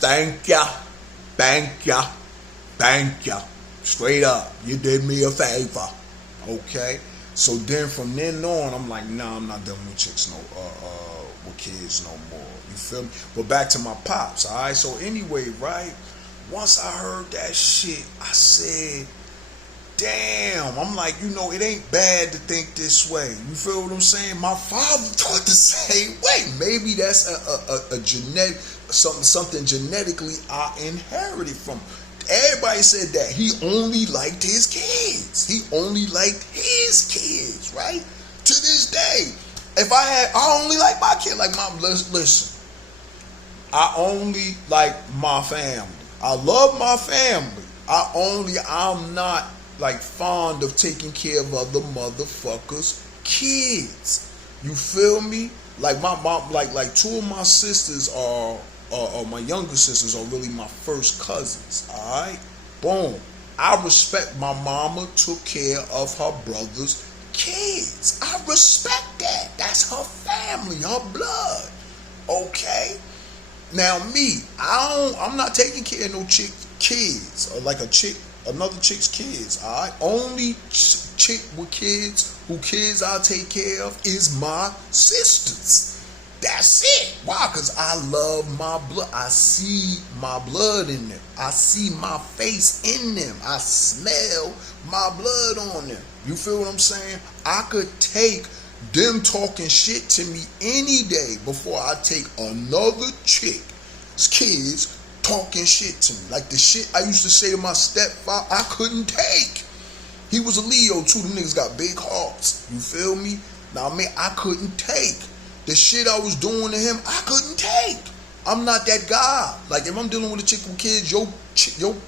Thank ya. Straight up, you did me a favor. Okay? So then from then on, I'm like, nah, I'm not dealing with chicks with kids no more. You feel me? But back to my pops, all right? So anyway, right? Once I heard that shit, I said, damn. I'm like, it ain't bad to think this way. You feel what I'm saying? My father thought the same way. Maybe that's a genetic, something genetically I inherited from. Everybody said that he only liked his kids. He only liked his kids, right? To this day. I only like my kid. Like, Mom, listen. I only like my family. I love my family. I'm not like fond of taking care of other motherfuckers' kids. You feel me? Like my mom, like two of my sisters are my younger sisters are really my first cousins. Alright? Boom. I respect my mama took care of her brother's kids. I respect that. That's her family, her blood. Okay? Now me, I'm not taking care of no chick kids or like another chick's kids. Alright? Only chick with kids who kids I take care of is my sisters. That's it. Why? Because I love my blood. I see my blood in them. I see my face in them. I smell my blood on them. You feel what I'm saying? I could take them talking shit to me any day before I take another chick's kids talking shit to me. Like the shit I used to say to my stepfather, I couldn't take. He was a Leo too. Them niggas got big hearts. You feel me? Now, I mean, I couldn't take. The shit I was doing to him, I couldn't take. I'm not that guy. Like, if I'm dealing with a chick with kids, your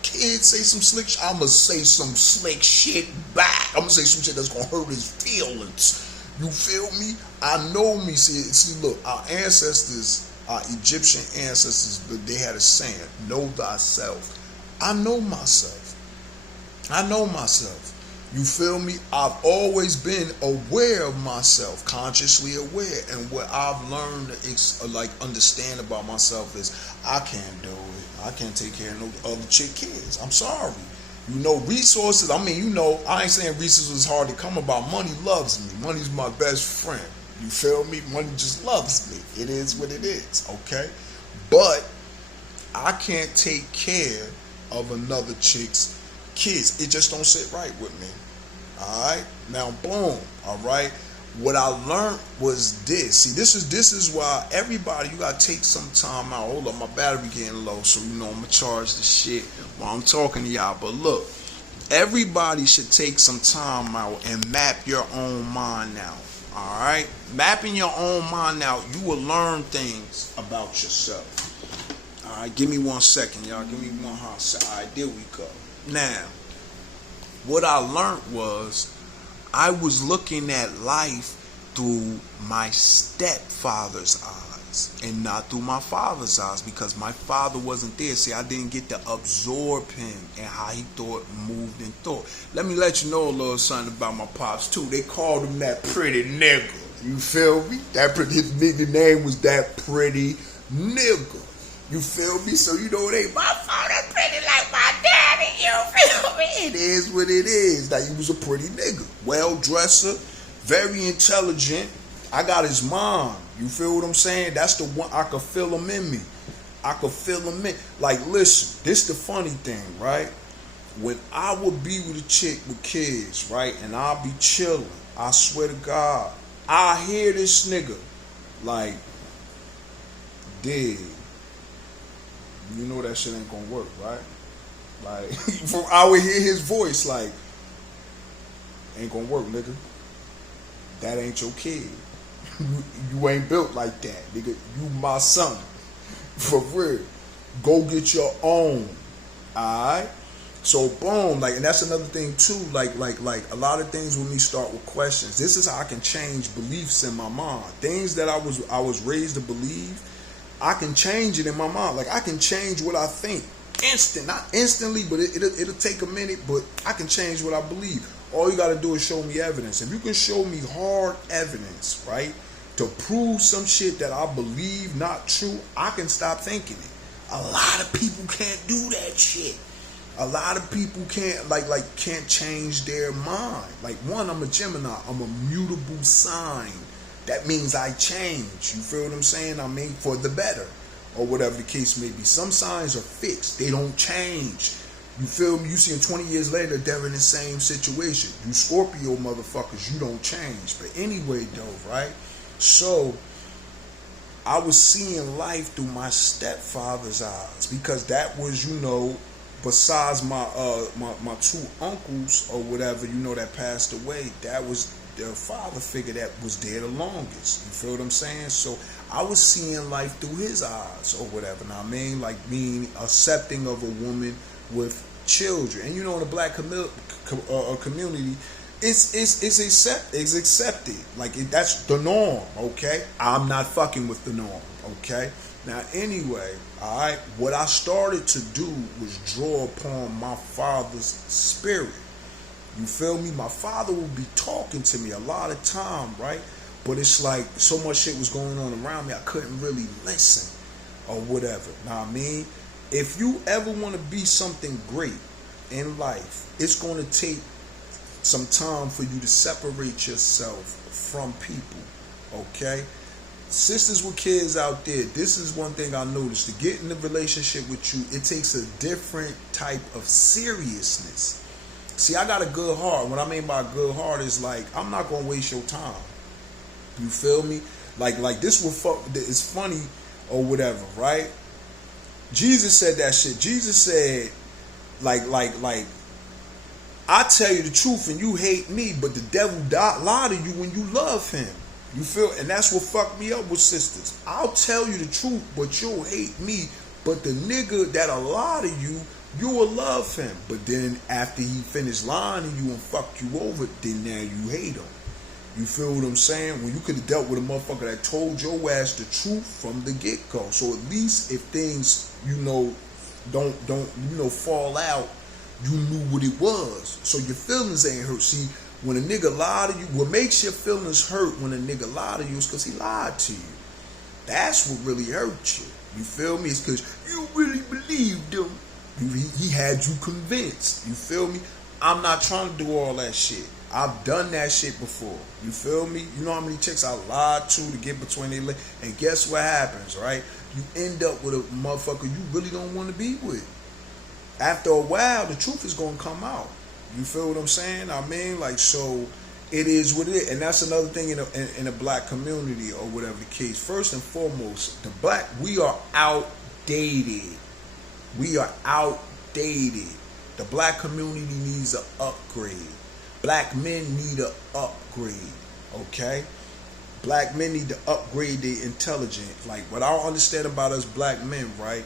kids say some slick shit, I'm going to say some slick shit back. I'm going to say some shit that's going to hurt his feelings. You feel me? I know me. See, look, our ancestors, our Egyptian ancestors, they had a saying, know thyself. I know myself. I know myself. You feel me? I've always been aware of myself, consciously aware. And what I've learned to understand about myself is I can't do it. I can't take care of no other chick kids. I'm sorry. Resources, I mean, I ain't saying resources is hard to come about. Money loves me. Money's my best friend. You feel me? Money just loves me. It is what it is, okay? But I can't take care of another chick's kids. It just don't sit right with me. Alright? Now boom, alright? What I learned was this. See, this is why everybody, you gotta take some time out. Hold up, my battery getting low, so I'm gonna charge the shit while I'm talking to y'all. But look, everybody should take some time out and map your own mind out. Alright? Mapping your own mind out, you will learn things about yourself. Alright, give me 1 second, y'all. Give me 1 hot second. Alright, there we go. Now, what I learned was I was looking at life through my stepfather's eyes and not through my father's eyes, because my father wasn't there. See, I didn't get to absorb him and how he thought, moved, and thought. Let me let you know a little something about my pops too. They called him that pretty nigga. You feel me? His nigga name was that pretty nigga. You feel me? So you know, they my father pretty like my daddy. You feel me? It is what it is. That he was a pretty nigga, well dresser, very intelligent. I got his mom. You feel what I'm saying? That's the one. I could feel him in me. I could feel him in. Like, listen, this the funny thing, right? When I would be with a chick with kids, right, and I'll be chilling, I swear to God, I hear this nigga like, dig. You know that shit ain't gonna work, right? Like, I would hear his voice like, ain't gonna work, nigga. That ain't your kid. You ain't built like that, nigga. You my son. For real. Go get your own. Alright? So boom, like, and that's another thing too, like a lot of things with me start with questions. This is how I can change beliefs in my mind. Things that I was raised to believe, I can change it in my mind. Like, I can change what I think. Not instantly, but it'll take a minute, but I can change what I believe. All you got to do is show me evidence. If you can show me hard evidence, right, to prove some shit that I believe not true, I can stop thinking it. A lot of people can't do that shit. A lot of people can't can't change their mind. Like, one, I'm a Gemini. I'm a mutable sign. That means I change. You feel what I'm saying? I mean, for the better, or whatever the case may be. Some signs are fixed. They don't change. You feel me? You see them 20 years later, they're in the same situation. You Scorpio motherfuckers, you don't change. But anyway, though, right? So, I was seeing life through my stepfather's eyes, because that was, you know, besides my two uncles or whatever, you know, that passed away, that was their father figure that was there the longest. You feel what I'm saying? So I was seeing life through his eyes or whatever. Now, I mean, like, being accepting of a woman with children, and you know, in the black community, it's accepted. Like, that's the norm. Okay, I'm not fucking with the norm. Okay. Now, anyway, all right. What I started to do was draw upon my father's spirit. You feel me? My father would be talking to me a lot of time, right? But it's like so much shit was going on around me, I couldn't really listen or whatever. Now, I mean, if you ever want to be something great in life, it's going to take some time for you to separate yourself from people, okay? Sisters with kids out there, this is one thing I noticed. To get in a relationship with you, it takes a different type of seriousness. See, I got a good heart. What I mean by a good heart is, like, I'm not going to waste your time. You feel me? Like this will fuck, it's funny or whatever, right? Jesus said that shit. Jesus said, like, I tell you the truth and you hate me, but the devil lie to you when you love him. You feel? And that's what fucked me up with sisters. I'll tell you the truth, but you'll hate me. But the nigga that'll lie to you, you will love him. But then after he finished lying to you and fucked you over, then now you hate him. You feel what I'm saying? When you could have dealt with a motherfucker that told your ass the truth from the get-go. So at least if things, you know, don't fall out, you knew what it was. So your feelings ain't hurt. See, when a nigga lie to you, what makes your feelings hurt when a nigga lie to you is because he lied to you. That's what really hurt you. You feel me? It's because you really believed him. He had you convinced. You feel me? I'm not trying to do all that shit. I've done that shit before. You feel me? You know how many chicks I lied to get between their legs? And guess what happens, right? You end up with a motherfucker you really don't want to be with. After a while, the truth is going to come out. You feel what I'm saying? I mean, like, so it is what it is. And that's another thing in the black community or whatever the case. First and foremost, we are outdated. We are outdated. The black community needs an upgrade. Black men need an upgrade. Okay? Black men need to upgrade their intelligence. Like, what I don't understand about us black men, right?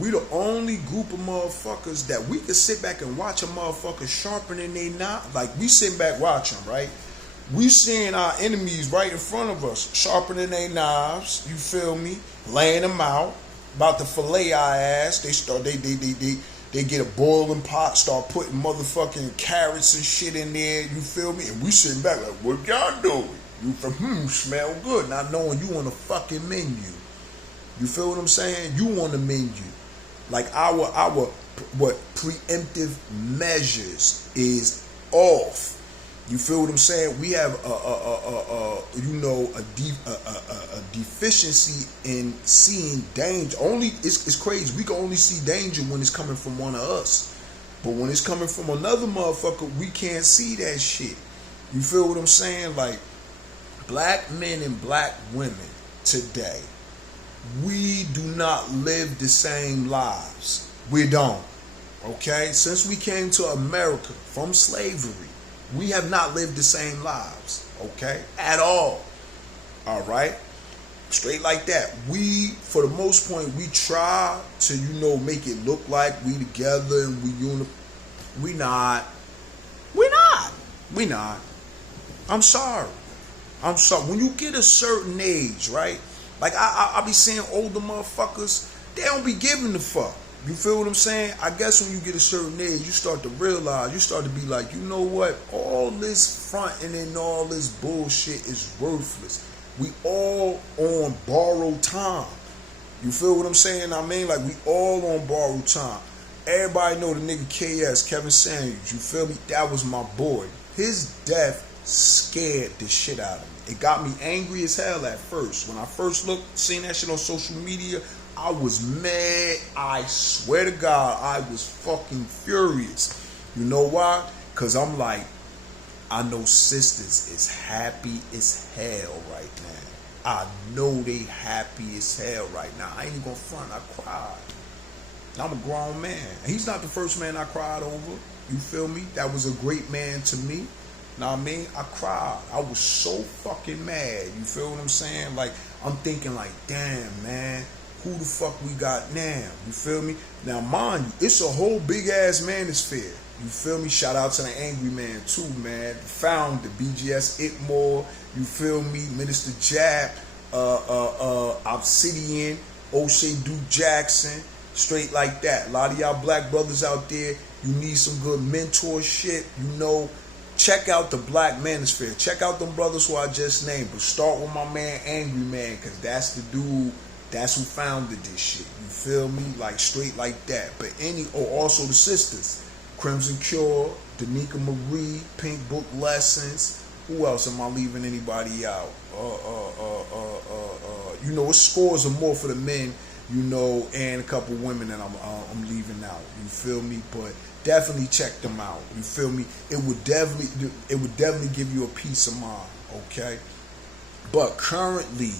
We the only group of motherfuckers that we can sit back and watch a motherfucker sharpening their knife. Like, we sit back watching, right? We seeing our enemies right in front of us, sharpening their knives, you feel me? Laying them out, about to fillet our ass. They get a boiling pot, start putting motherfucking carrots and shit in there, you feel me? And we sitting back like, what y'all doing? You from, smell good, not knowing you on the fucking menu. You feel what I'm saying? You on the menu. Like our preemptive measures is off. You feel what I'm saying? We have a deficiency in seeing danger. It's crazy. We can only see danger when it's coming from one of us. But when it's coming from another motherfucker, we can't see that shit. You feel what I'm saying? Like, black men and black women today, we do not live the same lives. We don't. Okay? Since we came to America from slavery, we have not lived the same lives. Okay? At all. All right? Straight like that. We, for the most part, we try to, make it look like we together and we not. We not. I'm sorry. When you get a certain age, right? Like, I be seeing older motherfuckers, they don't be giving a fuck. You feel what I'm saying? I guess when you get a certain age, you start to realize, you start to be like, you know what? All this fronting and all this bullshit is worthless. We all on borrowed time. You feel what I'm saying? I mean, like, we all on borrowed time. Everybody know the nigga KS, Kevin Samuels. You feel me? That was my boy. His death scared the shit out of me. It got me angry as hell at first. When I first seen that shit on social media, I was mad. I swear to God, I was fucking furious. You know why? Because I'm like, I know sisters is happy as hell right now. I know they happy as hell right now. I ain't even gonna front, I cried. I'm a grown man. He's not the first man I cried over. You feel me? That was a great man to me. Know what I mean? I cried. I was so fucking mad. You feel what I'm saying? Like, I'm thinking like, damn, man, who the fuck we got now? You feel me? Now, mind you, it's a whole big-ass manosphere. You feel me? Shout out to the Angry Man, too, man. Founder, BGS Itmore. You feel me? Minister Jap, Obsidian, O'Shea Duke Jackson. Straight like that. A lot of y'all black brothers out there, you need some good mentorship, check out the Black Manosphere. Check out them brothers who I just named. But start with my man Angry Man, because that's the dude, that's who founded this shit. You feel me? Like, straight like that. But also the sisters. Crimson Cure, Danica Marie, Pink Book Lessons. Who else am I leaving anybody out? It scores of more for the men, and a couple women that I'm leaving out. You feel me? But definitely check them out. You feel me? It would definitely give you a peace of mind, okay? But currently,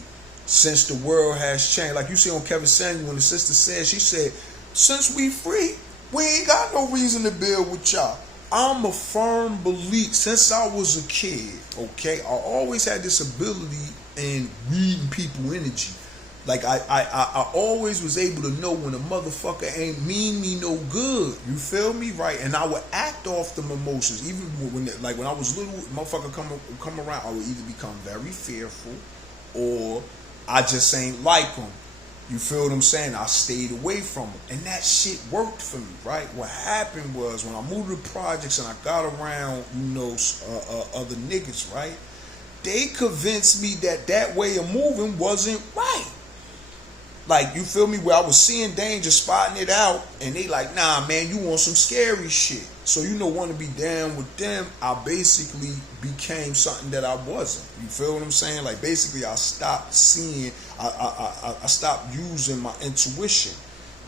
since the world has changed, like you see on Kevin Samuels, when the sister said, she said, since we free, we ain't got no reason to build with y'all. I'm a firm believer, since I was a kid, okay, I always had this ability in reading people energy. Like, I always was able to know when a motherfucker ain't mean me no good. You feel me? Right? And I would act off them emotions. Even when I was little, motherfucker come around, I would either become very fearful or I just ain't like them. You feel what I'm saying? I stayed away from them. And that shit worked for me, right? What happened was, when I moved to the projects and I got around, other niggas, right? They convinced me that way of moving wasn't right. Like, you feel me? Where I was seeing danger, spotting it out, and they like, nah, man, you want some scary shit. So want to be down with them, I basically became something that I wasn't. You feel what I'm saying? Like basically, I stopped seeing. I stopped using my intuition.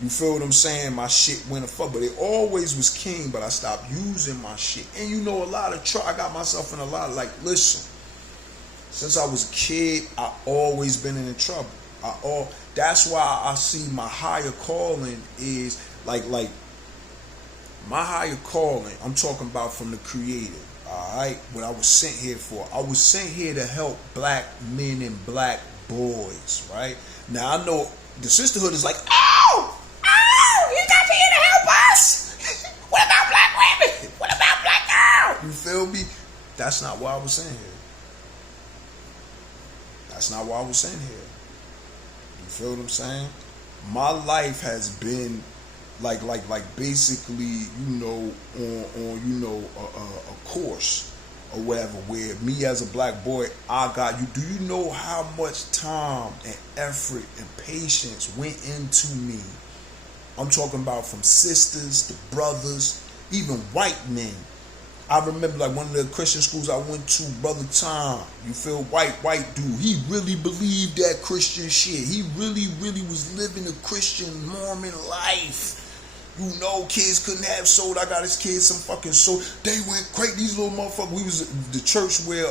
You feel what I'm saying? My shit went afuck, but it always was king. But I stopped using my shit, and a lot of trouble. I got myself in a lot of listen. Since I was a kid, I always been in trouble. That's why I see my higher calling is like my higher calling. I'm talking about from the Creator. All right, what I was sent here for. I was sent here to help black men and black boys. Right now, I know the sisterhood is like, oh, you got here to help us. What about black women? What about black girls? You feel me? That's not why I was sent here. That's not why I was sent here. You feel what I'm saying? My life has been like basically, on a course or whatever, where me as a black boy, I got you. Do you know how much time and effort and patience went into me? I'm talking about from sisters to brothers, even white men. I remember one of the Christian schools I went to, Brother Tom, you feel, white dude, he really believed that Christian shit. He really was living a Christian Mormon life. Kids couldn't have soda. I got his kids some fucking soda. They went crazy. These little motherfuckers. We was the church where,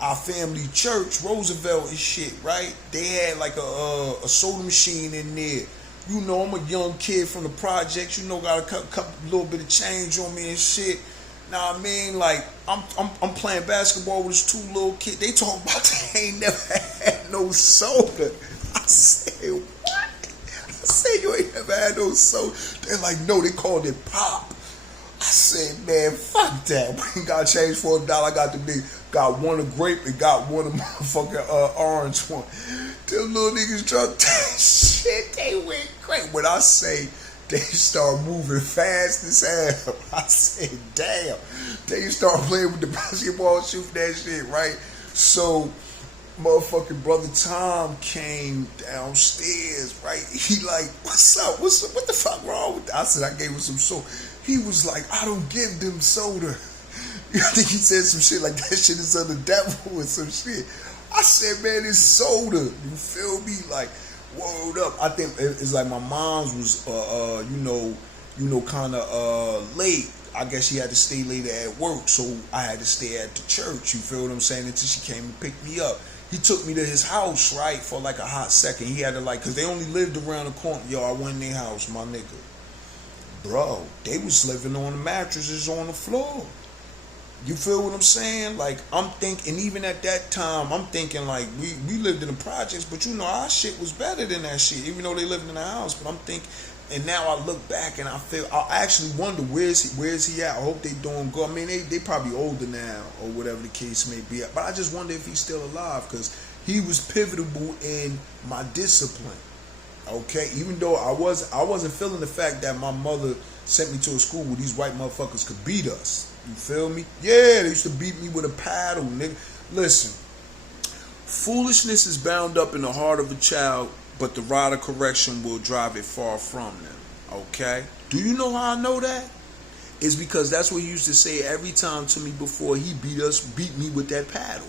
our family church, Roosevelt and shit, right? They had a soda machine in there. I'm a young kid from the projects. Got a couple little bit of change on me and shit. Now I mean, I'm playing basketball with these two little kids. They talk about they ain't never had no soda. I said, what? I said, you ain't never had no soda. They're like, no, they called it pop. I said, man, fuck that. We got change for $1. I got one of grape and got one of motherfucking orange one. Them little niggas drunk that shit. They went crazy. When I say they start moving fast as hell, I said, damn. They start playing with the basketball, shooting that shit, right? So, motherfucking Brother Tom came downstairs, right? He like, what's up? What the fuck wrong with that? I said, I gave him some soda. He was like, I don't give them soda. I think he said some shit like that shit is of the devil or some shit. I said, man, it's soda. You feel me? Like, word up. I think it's like my mom's was, kind of late. I guess she had to stay later at work, so I had to stay at the church. You feel what I'm saying? Until she came and picked me up. He took me to his house, right, for a hot second. He had to because they only lived around the corner. Yo, I went in their house, my nigga. Bro, they was living on the mattresses on the floor. You feel what I'm saying? I'm thinking, even at that time, I'm thinking we lived in the projects, but our shit was better than that shit, even though they lived in the house. But I'm thinking, and now I look back and I actually wonder where's he at? I hope they doing good. I mean, they probably older now or whatever the case may be. But I just wonder if he's still alive, because he was pivotal in my discipline. Okay, even though I wasn't feeling the fact that my mother sent me to a school where these white motherfuckers could beat us. You feel me? Yeah, they used to beat me with a paddle, nigga. Listen, foolishness is bound up in the heart of a child, but the rod of correction will drive it far from them. Okay? Do you know how I know that? It's because that's what he used to say every time to me before he beat me with that paddle.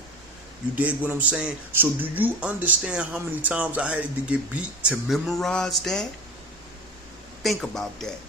You dig what I'm saying? So do you understand how many times I had to get beat to memorize that? Think about that.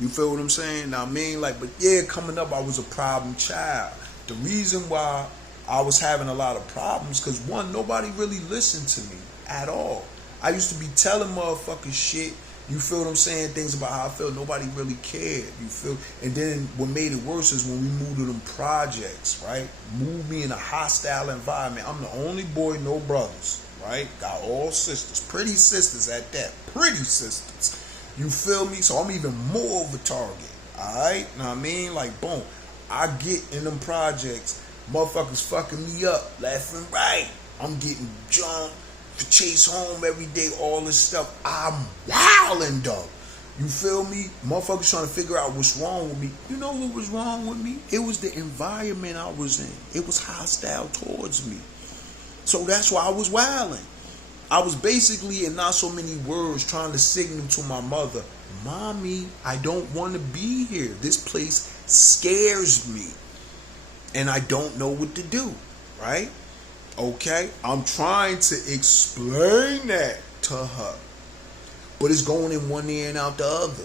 You feel what I'm saying? Now, I mean, but yeah, coming up, I was a problem child. The reason why I was having a lot of problems, because one, nobody really listened to me at all. I used to be telling motherfuckers shit. You feel what I'm saying? Things about how I felt. Nobody really cared. You feel? And then what made it worse is when we moved to them projects, right? Moved me in a hostile environment. I'm the only boy, no brothers, right? Got all sisters. Pretty sisters at that. Pretty sisters. You feel me? So I'm even more of a target. Alright? Know what I mean? Boom. I get in them projects. Motherfuckers fucking me up. Left and right. I'm getting jumped. Chase home every day. All this stuff. I'm wilding though. You feel me? Motherfuckers trying to figure out what's wrong with me. You know what was wrong with me? It was the environment I was in. It was hostile towards me. So that's why I was wilding. I was basically, in not so many words, trying to signal to my mother, Mommy, I don't want to be here. This place scares me. And I don't know what to do. Right? Okay? I'm trying to explain that to her. But it's going in one ear and out the other.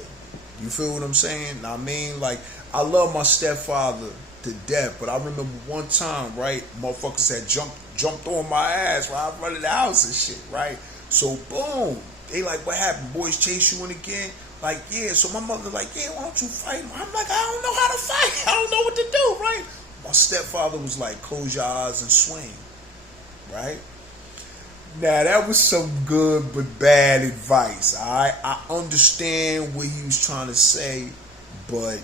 You feel what I'm saying? I mean, like, I love my stepfather to death, but I remember one time, right, motherfuckers had jumped on my ass while I running the house and shit, right? So boom, they like, what happened? Boys chase you in again? Like, yeah. So my mother like, yeah, why don't you fight him? I'm like, I don't know how to fight. I don't know what to do, right? My stepfather was like, close your eyes and swing, right? Now that was some good but bad advice. I understand what he was trying to say, but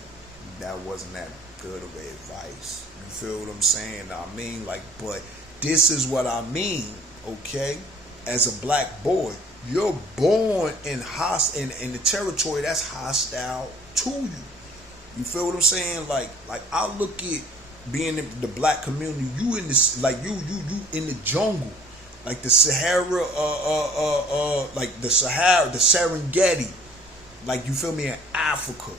that wasn't that good of advice. You feel what I'm saying? I mean, like, but this is what I mean, okay? As a black boy, you're born in the territory that's hostile to you. You feel what I'm saying? Like I look at being in the black community. You in this, like you in the jungle, like the Sahara, like the Sahara, the Serengeti, like, you feel me, in Africa,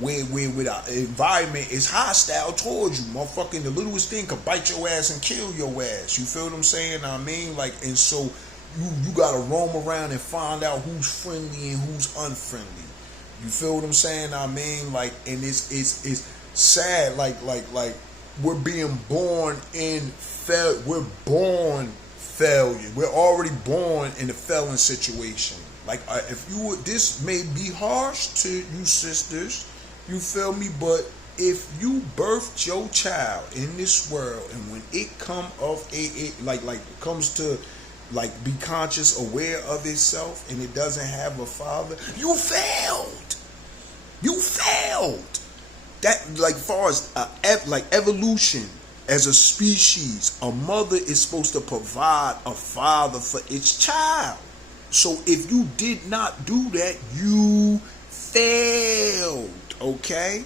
where the environment is hostile towards you. Motherfucking the littlest thing could bite your ass and kill your ass. You feel what I'm saying? I mean, like, and so you gotta roam around and find out who's friendly and who's unfriendly. You feel what I'm saying? I mean, like, and it's sad. Like we're being born in we're born failure. We're already born in a felon situation. Like, if you would, this may be harsh to you sisters, you feel me? But if you birthed your child in this world, and when it come of comes to like be conscious, aware of itself, and it doesn't have a father, you failed. You failed. That, like, far as evolution as a species, a mother is supposed to provide a father for its child. So if you did not do that, you failed. Okay?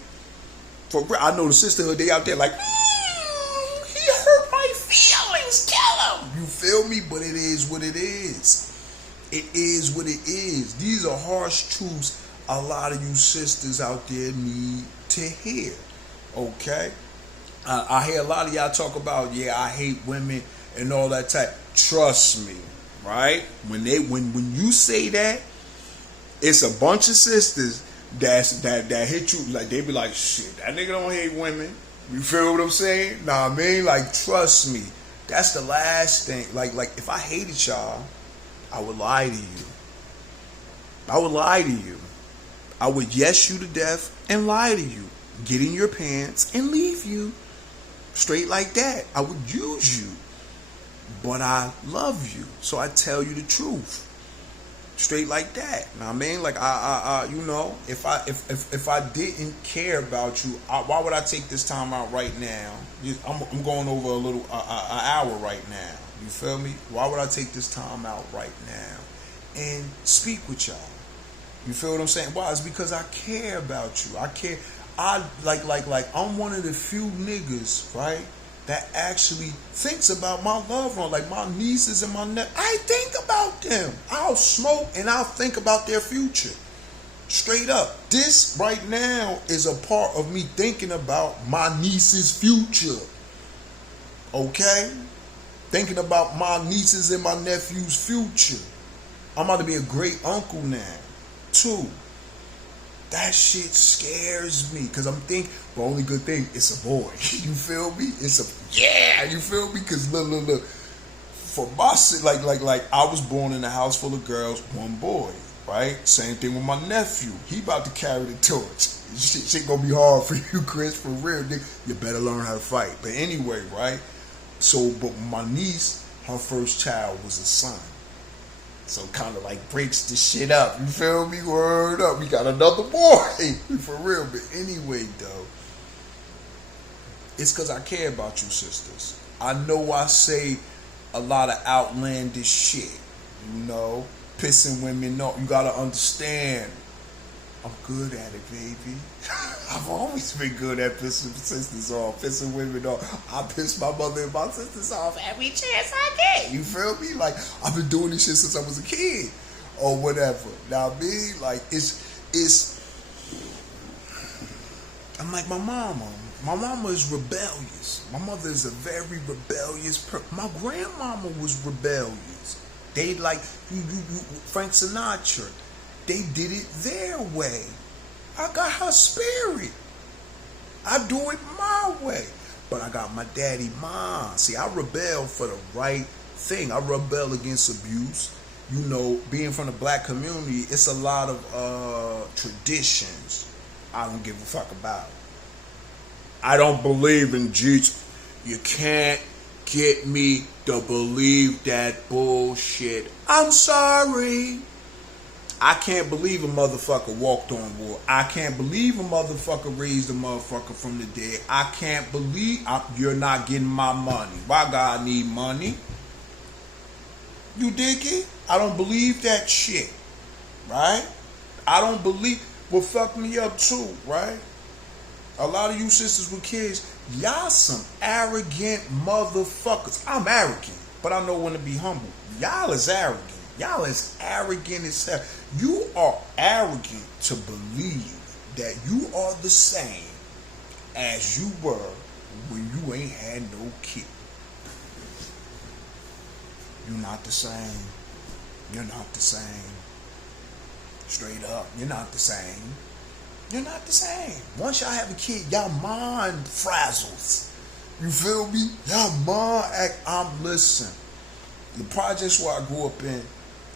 For real, I know the sisterhood, they out there like, he hurt my feelings, kill him. You feel me? But it is what it is. It is what it is. These are harsh truths a lot of you sisters out there need to hear. Okay? I hear a lot of y'all talk about, yeah, I hate women and all that type. Trust me, right? When you say that, it's a bunch of sisters that hit you, like, they be like, shit, that nigga don't hate women. You feel what I'm saying? Nah, I mean, like, trust me, that's the last thing. Like if I hated y'all, I would lie to you. I would lie to you. I would yes you to death and lie to you. Get in your pants and leave you. Straight like that. I would use you. But I love you. So I tell you the truth. Straight like that. Now, I mean, like, I you know, if I didn't care about you, why would I take this time out right now? I'm going over a little an hour right now. You feel me? Why would I take this time out right now and speak with y'all? You feel what I'm saying? Why? It's because I care about you. I care. I like I'm one of the few niggas, right, that actually thinks about my loved one, like my nieces and my nephews. I think about them. I'll smoke and I'll think about their future. Straight up. This right now is a part of me thinking about my niece's future. Okay? Thinking about my nieces and my nephew's future. I'm about to be a great uncle now. Too. That shit scares me, because I'm thinking, the only good thing, it's a boy. You feel me? You feel me? Because look. For my shit, like I was born in a house full of girls, one boy, right? Same thing with my nephew. He about to carry the torch. Shit gonna be hard for you, Chris, for real, nigga. You better learn how to fight. But anyway, right? So, but my niece, her first child was a son. So kind of like breaks the shit up. You feel me? Word up. We got another boy. For real. But anyway, though, it's because I care about you, sisters. I know I say a lot of outlandish shit. You know? Pissing women off. You got to understand. I'm good at it, baby. I've always been good at pissing sisters off, pissing women off. I piss my mother and my sisters off every chance I get. You feel me? Like, I've been doing this shit since I was a kid or whatever. Now, I mean, like, it's I'm like my mama. My mama is rebellious. My mother is a very rebellious person. My grandmama was rebellious. They like you, Frank Sinatra. They did it their way. I got her spirit. I do it my way. But I got my daddy mine. See, I rebel for the right thing. I rebel against abuse. You know, being from the black community, it's a lot of traditions I don't give a fuck about. I don't believe in Jesus. You can't get me to believe that bullshit. I'm sorry. I can't believe a motherfucker walked on water. I can't believe a motherfucker raised a motherfucker from the dead. I can't believe you're not getting my money. Why God need money? You dig it? I don't believe that shit. Right? I don't believe. What fucked me up too, right? A lot of you sisters with kids, y'all some arrogant motherfuckers. I'm arrogant, but I know when to be humble. Y'all is arrogant. Y'all is arrogant as hell. You are arrogant to believe that you are the same as you were when you ain't had no kid. You're not the same. You're not the same. Straight up, you're not the same. You're not the same. Once y'all have a kid, y'all mind frazzles. You feel me? Y'all mind act. Listen. The projects where I grew up in,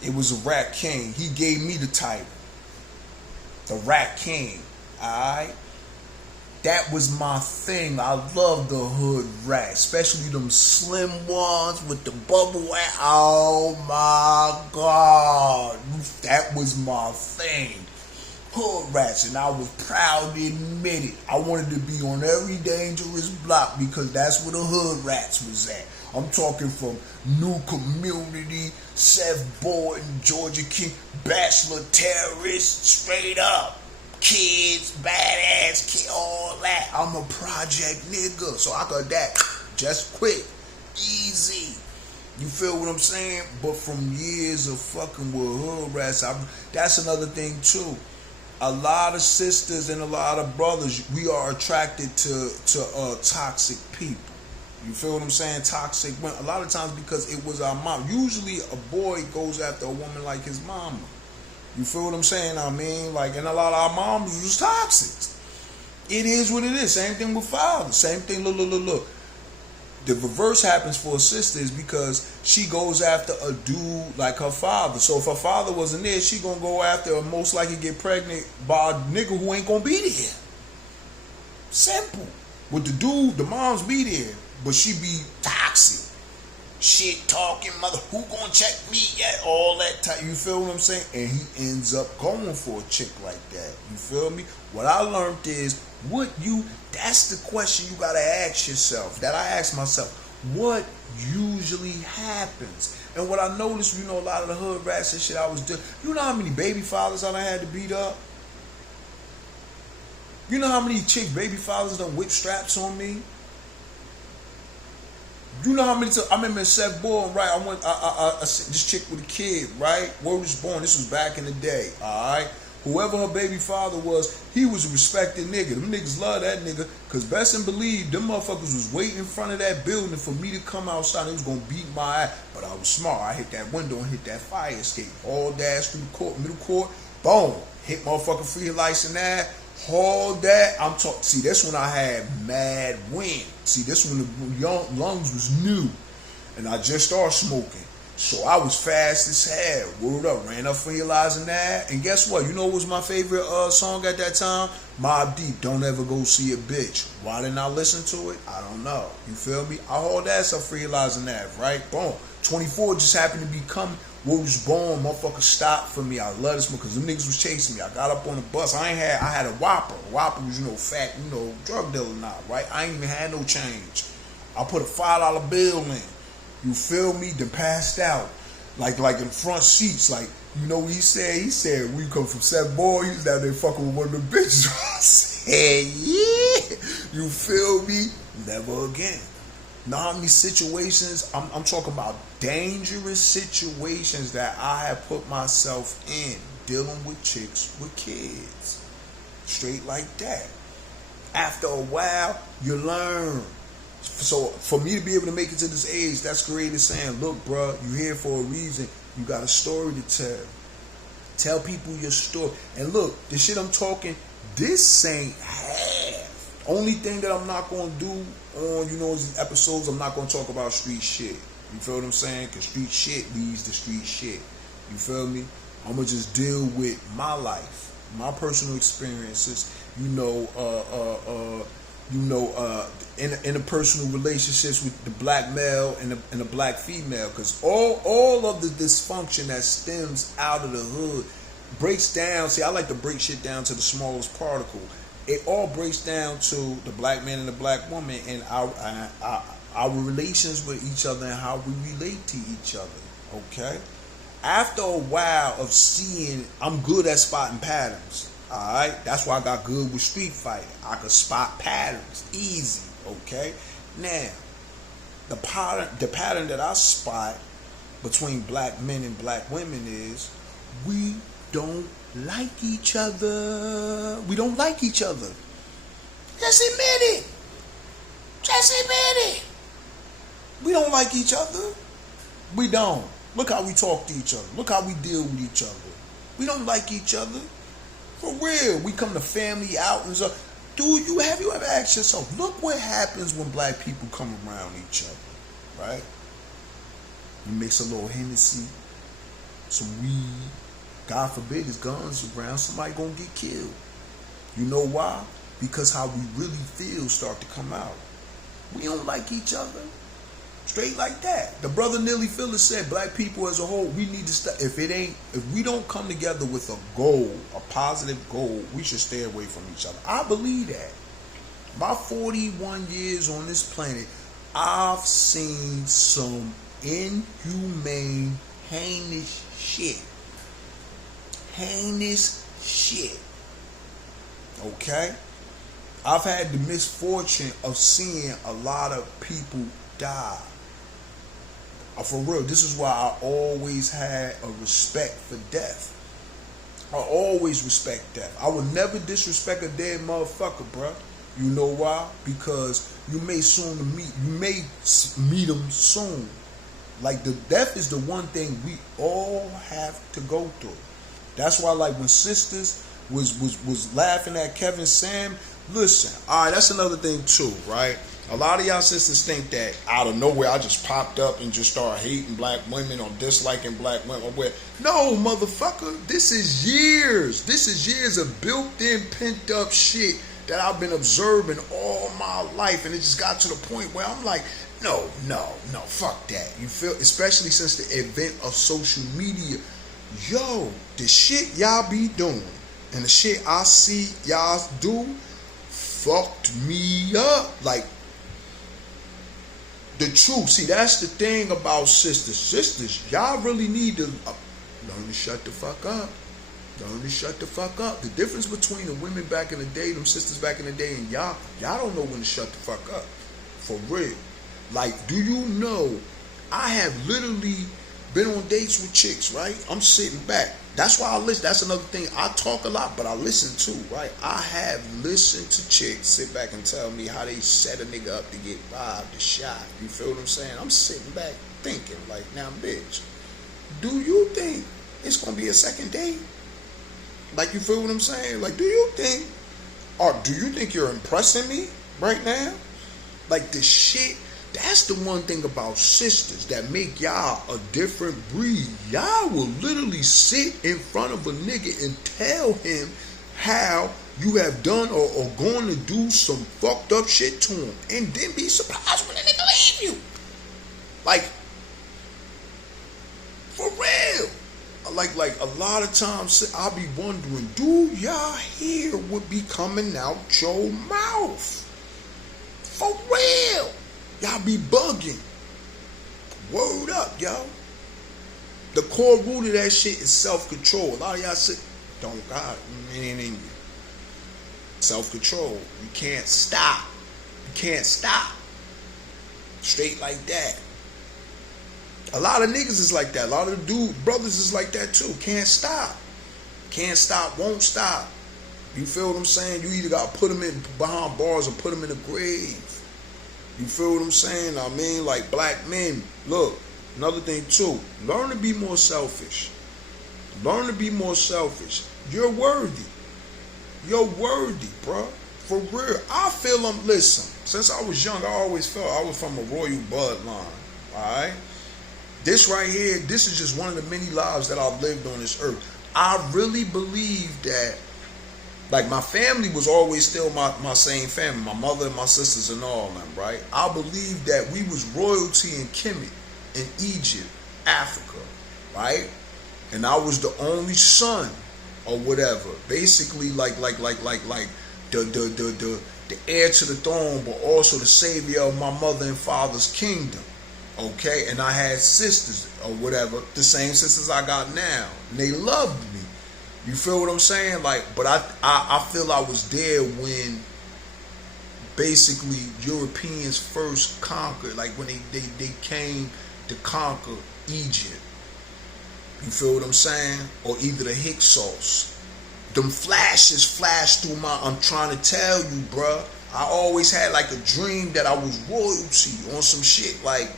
it was a Rat King. He gave me the title. The Rat King. Alright? That was my thing. I love the hood rat. Especially them slim ones with the bubble wrap. Oh my God. That was my thing. Hood rats, and I was proud to admit it. I wanted to be on every dangerous block because that's where the hood rats was at. I'm talking from New Community, Seth Boyd, Georgia King, Bachelor Terrorists, straight up. Kids, badass, kid, all that. I'm a project nigga, so I got that just quick, easy. You feel what I'm saying? But from years of fucking with hood rats, that's another thing too. A lot of sisters and a lot of brothers, we are attracted to toxic people. You feel what I'm saying? Toxic women. A lot of times because it was our mom. Usually a boy goes after a woman like his mama. You feel what I'm saying? I mean, like, and a lot of our moms was toxic. It is what it is. Same thing with fathers. Same thing. Look. The reverse happens for a sister is because she goes after a dude like her father. So if her father wasn't there, she gonna go after or most likely get pregnant by a nigga who ain't gonna be there. Simple. With the dude, the moms be there, but she be toxic. Shit talking, mother, who gonna check me yet? All that time, you feel what I'm saying? And he ends up going for a chick like that. You feel me? What I learned is, that's the question you gotta ask yourself, that I ask myself, what usually happens? And what I noticed, a lot of the hood rats and shit I was doing, you know how many baby fathers I done had to beat up? You know how many chick baby fathers done whip straps on me? You know how many times I remember in Seth Bourne, right? I this chick with a kid, right? Word was born. This was back in the day, all right. Whoever her baby father was, he was a respected nigga. Them niggas love that nigga, cause best and believe them motherfuckers was waiting in front of that building for me to come outside. They was gonna beat my ass, but I was smart. I hit that window and hit that fire escape. All dash through the court, middle court, boom, hit motherfucker free lights and that. Hold that. I'm talking. See, that's when I had mad wind. See, this when the young lungs was new, and I just started smoking. So I was fast as hell. Word up, ran up for realizing that. And guess what? You know what was my favorite song at that time? Mobb Deep, Don't Ever Go See a Bitch. Why didn't I listen to it? I don't know. You feel me? I hold that up for realizing that, right? Boom. 24 just happened to be coming. What was born, motherfucker stopped for me. I love this one because them niggas was chasing me. I got up on the bus. I had a Whopper. Whopper was, fat, drug dealer now, right? I ain't even had no change. I put a $5 bill in. You feel me? Then passed out. Like in front seats. Like, what he said? He said, we come from Seth Boy. He was down there fucking with one of the bitches. I said, yeah. You feel me? Never again. Know how many situations, I'm talking about dangerous situations that I have put myself in dealing with chicks with kids. Straight like that. After a while, you learn. So for me to be able to make it to this age, that's created saying, look, bro, you here for a reason. You got a story to tell. Tell people your story. And look, the shit I'm talking, this ain't half. Only thing that I'm not going to do on, these episodes, I'm not going to talk about street shit. You feel what I'm saying? Because street shit leads to street shit. You feel me? I'm going to just deal with my life, my personal experiences, interpersonal relationships with the black male and the black female, because all of the dysfunction that stems out of the hood breaks down. See, I like to break shit down to the smallest particle. It all breaks down to the black man and the black woman and our relations with each other and how we relate to each other. Okay? After a while of seeing, I'm good at spotting patterns. Alright, that's why I got good with street fighting. I could spot patterns easy. Okay, now the pattern that I spot between black men and black women is we don't like each other. We don't like each other. Just admit it. Just admit it. We don't like each other. We don't. Look how we talk to each other. Look how we deal with each other. We don't like each other. For real. We come to family outings. Have you ever asked yourself, look what happens when black people come around each other, right? You mix a little Hennessy, some weed, God forbid there's guns around, somebody gonna get killed. You know why? Because how we really feel start to come out. We don't like each other. Straight like that. The brother Neely Phillips said, black people as a whole, we need to stop. If we don't come together with a goal, a positive goal, we should stay away from each other. I believe that. My 41 years on this planet, I've seen some inhumane, heinous shit. Heinous shit. Okay? I've had the misfortune of seeing a lot of people die. For real, this is why I always had a respect for death. I always respect death. I would never disrespect a dead motherfucker, bro. You know why? Because you may meet them soon. Like, the death is the one thing we all have to go through. That's why, like, when sisters was laughing at Kevin Sam, listen, all right, that's another thing too, right? A lot of y'all sisters think that out of nowhere I just popped up and just started hating black women or disliking black women. No, motherfucker, this is years. This is years of built-in, pent-up shit that I've been observing all my life, and it just got to the point where I'm like, no, fuck that. You feel? Especially since the advent of social media. Yo, the shit y'all be doing and the shit I see y'all do fucked me up. Like, the truth. See, that's the thing about sisters. Sisters, y'all really need to learn to shut the fuck up. Learn to shut the fuck up. The difference between the women back in the day, them sisters back in the day, and y'all don't know when to shut the fuck up. For real. Like, do you know, I have literally been on dates with chicks, right? I'm sitting back. That's why I listen. That's another thing. I talk a lot, but I listen too, right? I have listened to chicks sit back and tell me how they set a nigga up to get robbed or shot. You feel what I'm saying? I'm sitting back thinking, like, now, bitch, do you think it's going to be a second date? Like, you feel what I'm saying? Like, do you think you're impressing me right now? Like, the shit. That's the one thing about sisters that make y'all a different breed. Y'all will literally sit in front of a nigga and tell him how you have done or going to do some fucked up shit to him, and then be surprised when the nigga leave you. Like, for real. Like a lot of times I'll be wondering, do y'all hear what be coming out your mouth? For real. Y'all be bugging. Word up, yo. The core root of that shit is self-control. A lot of y'all say, don't God, it ain't in you. Self-control. You can't stop. You can't stop. Straight like that. A lot of niggas is like that. A lot of brothers is like that too. Can't stop. Can't stop, won't stop. You feel what I'm saying? You either got to put them in behind bars or put them in the grave. You feel what I'm saying? I mean, like black men, look, another thing too, learn to be more selfish. Learn to be more selfish. You're worthy. You're worthy, bro. For real. I feel listen, since I was young, I always felt I was from a royal bloodline. Alright? This right here, this is just one of the many lives that I've lived on this earth. I really believe that, like, my family was always still my same family, my mother and my sisters and all of them, right? I believe that we was royalty in Kemet, in Egypt, Africa, right? And I was the only son or whatever. Basically, like the heir to the throne, but also the savior of my mother and father's kingdom. Okay, and I had sisters or whatever, the same sisters I got now, and they loved me. You feel what I'm saying? Like, but I feel I was there when basically Europeans first conquered, like when they came to conquer Egypt. You feel what I'm saying? Or either the Hyksos. Them flashes flashed through I'm trying to tell you, bruh. I always had like a dream that I was royalty on some shit, like,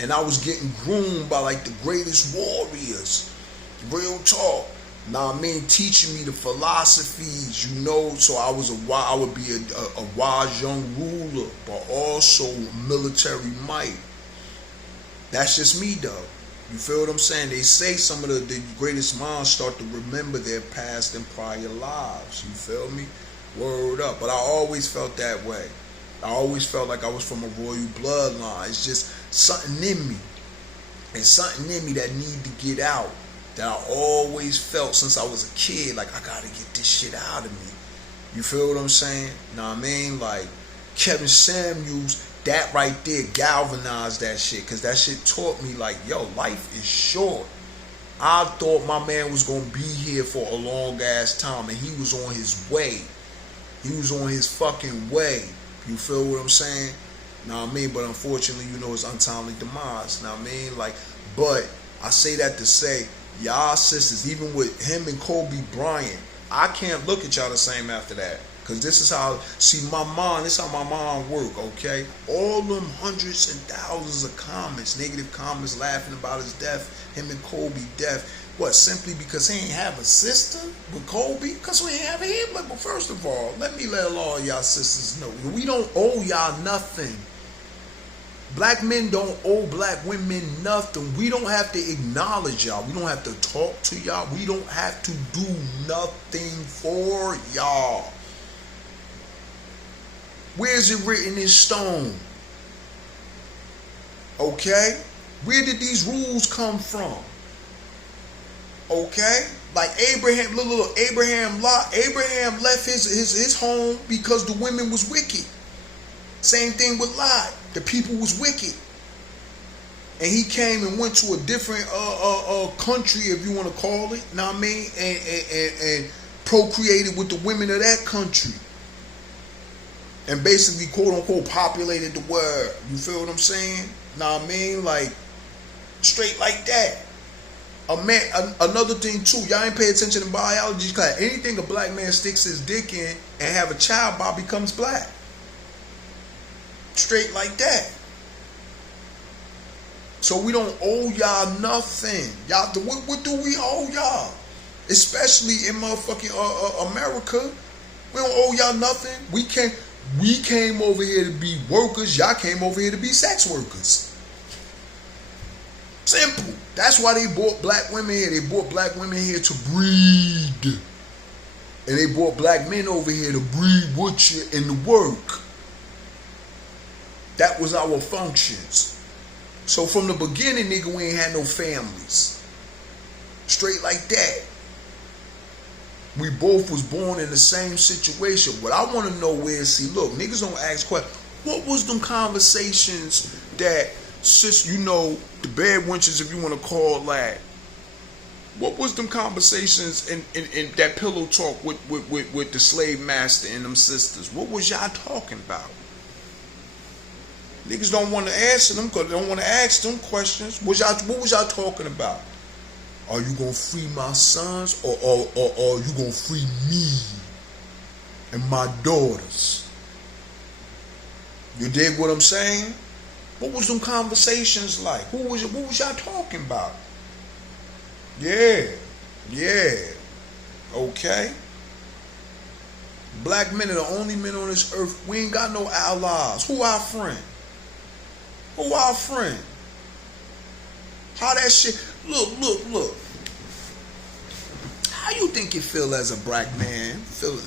and I was getting groomed by like the greatest warriors. Real talk. Now I mean, teaching me the philosophies, you know, so I would be a wise young ruler, but also military might. That's just me though. You feel what I'm saying? They say some of the greatest minds start to remember their past and prior lives. You feel me? Word up. But I always felt that way. I always felt like I was from a royal bloodline. It's just something in me. And something in me that need to get out. That I always felt since I was a kid. Like, I gotta get this shit out of me. You feel what I'm saying? Know what I mean? Like, Kevin Samuels, that right there galvanized that shit, because that shit taught me, like, yo, life is short. I thought my man was gonna be here for a long ass time, and he was on his way. He was on his fucking way. You feel what I'm saying? Know what I mean? But unfortunately, you know, it's untimely demise. Know what I mean? Like, but I say that to say, y'all sisters, even with him and Kobe Bryant, I can't look at y'all the same after that. Because this is how, see, my mind, this is how my mind work, okay? All them hundreds and thousands of comments, negative comments, laughing about his death, him and Kobe death. What, simply because he ain't have a sister with Kobe? Because we ain't have him? But first of all, let all y'all sisters know, we don't owe y'all nothing. Black men don't owe black women nothing. We don't have to acknowledge y'all. We don't have to talk to y'all. We don't have to do nothing for y'all. Where's it written in stone? Okay? Where did these rules come from? Okay? Like Abraham, look, Abraham left his home because the women was wicked. Same thing with Lot. The people was wicked. And he came and went to a different country, if you want to call it, know what I mean? And procreated with the women of that country. And basically, quote unquote, populated the world. You feel what I'm saying? Know what I mean? Like, straight like that. A man, another thing too, y'all ain't pay attention in biology class. Anything a black man sticks his dick in and have a child by becomes black. Straight like that. So we don't owe y'all nothing. Y'all, what do we owe y'all? Especially in motherfucking America. We don't owe y'all nothing. We came over here to be workers. Y'all came over here to be sex workers. Simple. That's why they brought black women here. They brought black women here to breed. And they brought black men over here to breed with you and to work. That was our functions. So from the beginning, nigga, we ain't had no families. Straight like that. We both was born in the same situation. What I want to know is, see, look, niggas don't ask questions. What was them conversations that, sis, you know, the bad wenches, if you want to call that, what was them conversations in that pillow talk with the slave master and them sisters? What was y'all talking about? Niggas don't want to answer them because they don't want to ask them questions. What was y'all talking about? Are you gonna free my sons, or you gonna free me and my daughters? You dig what I'm saying? What was them conversations like? What was y'all talking about? Yeah. Okay. Black men are the only men on this earth. We ain't got no allies. Who our friend? Who our friend? How that shit? Look. How you think you feel as a black man? Feel,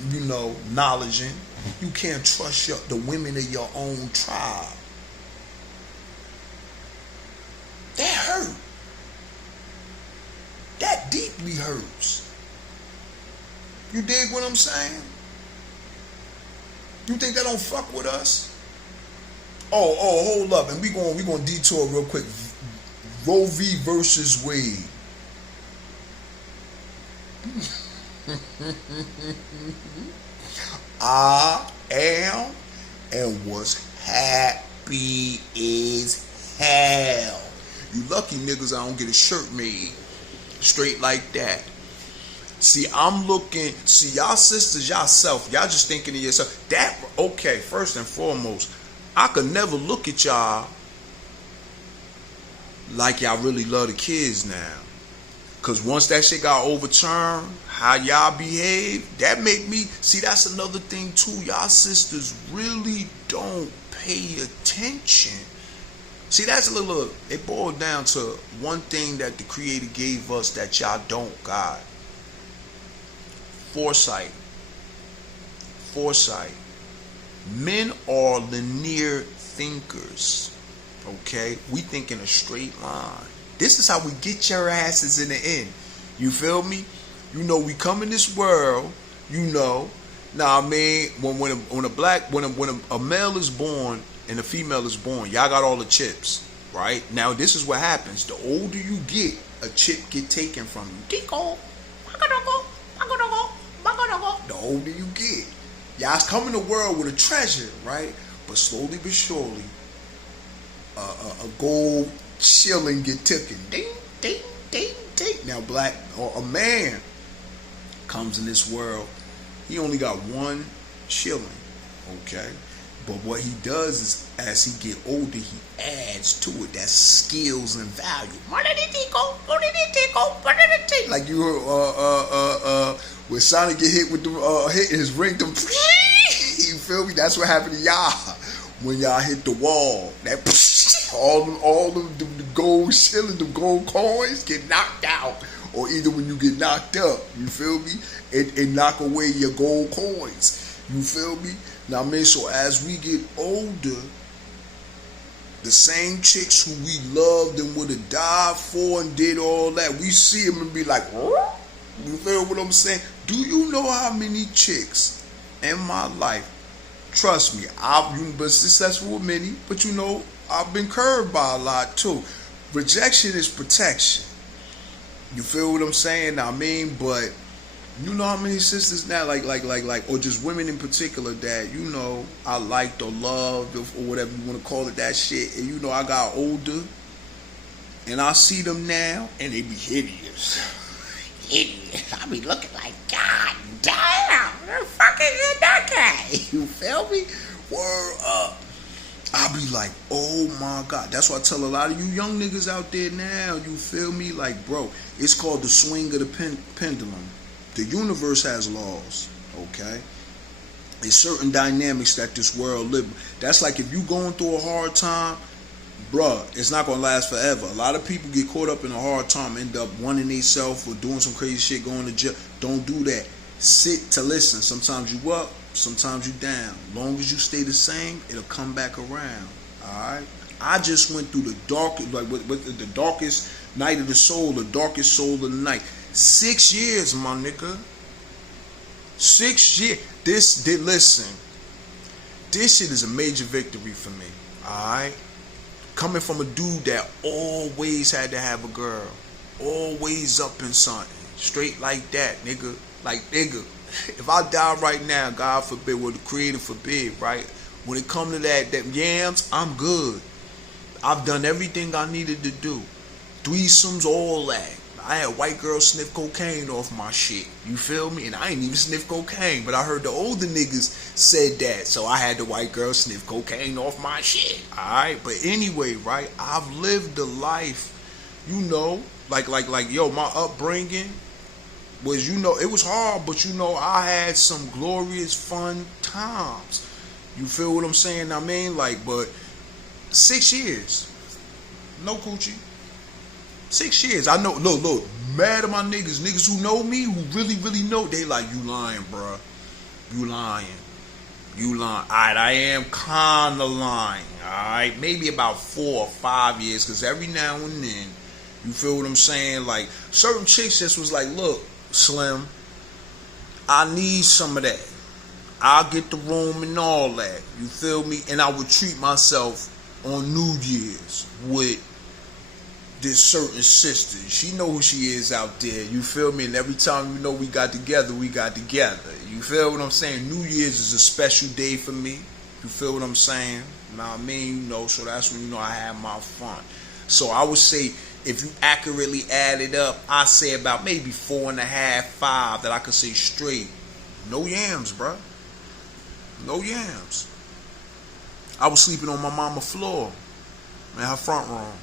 knowledging. You can't trust the women of your own tribe. That hurt. That deeply hurts. You dig what I'm saying? You think that don't fuck with us? Oh, hold up, and we gonna detour real quick. Roe v. versus Wade. I am and was happy as hell. You lucky niggas I don't get a shirt made straight like that. See, I'm looking, y'all sisters, y'all just thinking of yourself. That, okay, first and foremost, I could never look at y'all like y'all really love the kids now. Because once that shit got overturned, how y'all behave, that make me, see, that's another thing too. Y'all sisters really don't pay attention. See, that's a little, it boiled down to one thing that the Creator gave us that y'all don't got. Foresight. Men are linear thinkers. Okay? We think in a straight line. This is how we get your asses in the end. You feel me? We come in this world, Now, I mean, when a male is born and a female is born, y'all got all the chips, right? Now, this is what happens. The older you get, a chip get taken from you. The older you get, y'all come in the world with a treasure, right? But slowly but surely, a gold shilling get taken. Ding, ding, ding, ding. Now, black or a man comes in this world, he only got one shilling, okay? But what he does is, as he get older, he adds to it. That's skills and value. Like you heard, when Sonic get hit with the hit his ring, them. You feel me? That's what happened to y'all when y'all hit the wall. That all the gold shillings, the gold coins get knocked out, or either when you get knocked up, you feel me? It knock away your gold coins. You feel me? Now, man, so as we get older, the same chicks who we loved and would have died for and did all that, we see them and be like, what? You feel what I'm saying? Do you know how many chicks in my life, trust me, I've been successful with many, but I've been curved by a lot too. Rejection is protection. You feel what I'm saying? I mean, but you know how many sisters now, like, or just women in particular that, I liked or loved or whatever you want to call it, that shit. And I got older and I see them now and they be hideous. I be looking like, God damn, the fuck is that guy? You feel me? Word up. I be like, oh my God. That's why I tell a lot of you young niggas out there now, you feel me? Like, bro, it's called the swing of the pendulum. The universe has laws, okay? There's certain dynamics that this world lives. That's like if you going through a hard time, bruh, it's not going to last forever. A lot of people get caught up in a hard time, end up wanting themselves or doing some crazy shit, going to jail. Don't do that. Sit to listen. Sometimes you up, sometimes you down. Long as you stay the same, it'll come back around, all right? I just went through the darkest, with the darkest night of the soul, the darkest soul of the night. 6 years, my nigga. 6 years. Listen. This shit is a major victory for me. Alright? Coming from a dude that always had to have a girl. Always up in something. Straight like that, nigga. Like, nigga. If I die right now, God forbid, well, the Creator forbid, right? When it come to that yams, I'm good. I've done everything I needed to do. Threesomes, all that. I had white girls sniff cocaine off my shit. You feel me? And I ain't even sniff cocaine, but I heard the older niggas said that, so I had the white girls sniff cocaine off my shit. Alright? But anyway, right? I've lived the life, you know, like yo, my upbringing was, you know, it was hard, but you know, I had some glorious fun times. You feel what I'm saying? I mean, like, but 6 years, no coochie. 6 years. I know, look, mad at my niggas who know me, who really know, they like, you lying, bruh. You lying. Alright, I am kinda lying, alright? Maybe about 4 or 5 years, because every now and then, you feel what I'm saying? Like, certain chicks just was like, look, Slim, I need some of that. I'll get the room and all that. You feel me? And I would treat myself on New Year's with this certain sister. She know who she is out there. You feel me? And every time, you know, we got together. You feel what I'm saying? New Year's is a special day for me. You feel what I'm saying? You know what I mean? You know, so that's when, you know, I have my fun. So I would say, if you accurately add it up, I say about maybe 4.5, 5 that I could say straight. No yams, bruh. No yams. I was sleeping on my mama's floor in her front room.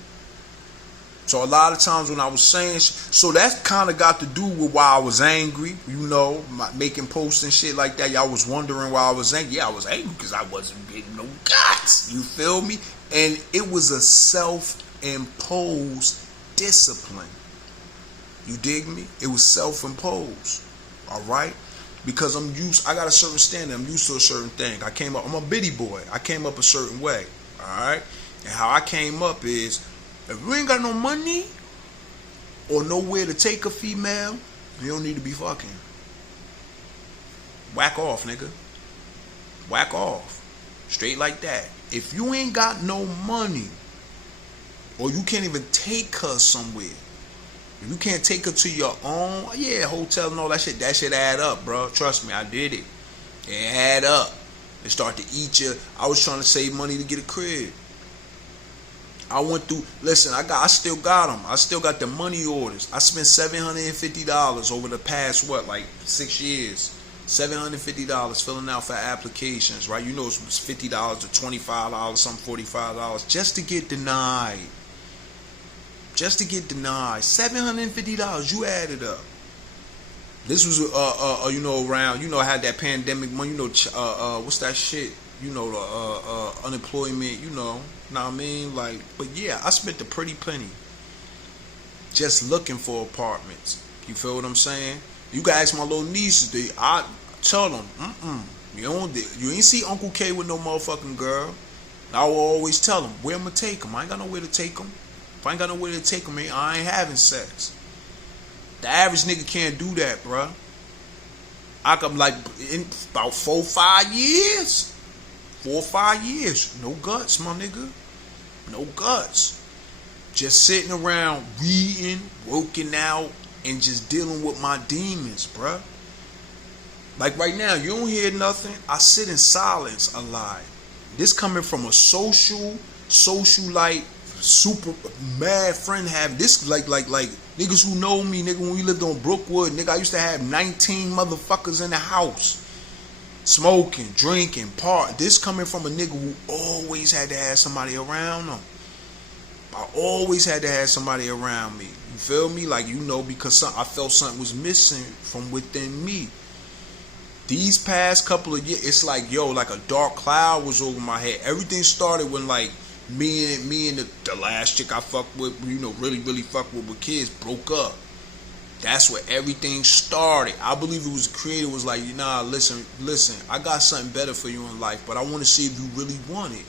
So a lot of times when I was saying, so that kind of got to do with why I was angry, you know, making posts and shit like that. Y'all was wondering why I was angry. Yeah, I was angry because I wasn't getting no guts. You feel me? And it was a self-imposed discipline. You dig me? It was self-imposed. All right? Because I got a certain standard. I'm used to a certain thing. I'm a bitty boy. I came up a certain way. All right? And how I came up is, if you ain't got no money or nowhere to take a female, you don't need to be fucking. Whack off, nigga. Whack off. Straight like that. If you ain't got no money, or you can't even take her somewhere, if you can't take her to your own, yeah, hotel and all that shit add up, bro. Trust me, I did it. It add up. It start to eat you. I was trying to save money to get a crib. I went through, listen, I still got them. I still got the money orders. I spent $750 over the past, 6 years. $750 filling out for applications, right? You know, it was $50 to $25, some $45, just to get denied. $750, you add it up. This was, you know, around, you know, I had that pandemic money, you know, what's that shit? You know, the unemployment, you know what I mean? Like, but yeah, I spent a pretty penny just looking for apartments. You feel what I'm saying? You can ask my little nieces, I tell them, you ain't see Uncle K with no motherfucking girl. I will always tell them, where I'm gonna take them? I ain't got nowhere to take them. If I ain't got nowhere to take them, I ain't having sex. The average nigga can't do that, bruh. I come like in about 4 or 5 years. 4 or 5 years. No guts, my nigga. No guts. Just sitting around reading, working out, and just dealing with my demons, bruh. Like right now, you don't hear nothing. I sit in silence a lot. This coming from a socialite, super mad friend have this like niggas who know me, nigga, when we lived on Brookwood, nigga, I used to have 19 motherfuckers in the house. Smoking, drinking, this coming from a nigga who always had to have somebody around him. I always had to have somebody around me. You feel me? Like, you know, because I felt something was missing from within me. These past couple of years, it's like, yo, like a dark cloud was over my head. Everything started when, like, me and the last chick I fucked with, you know, really fucked with kids, broke up. That's where everything started. I believe it was the creator was like, nah, listen, I got something better for you in life, but I want to see if you really want it.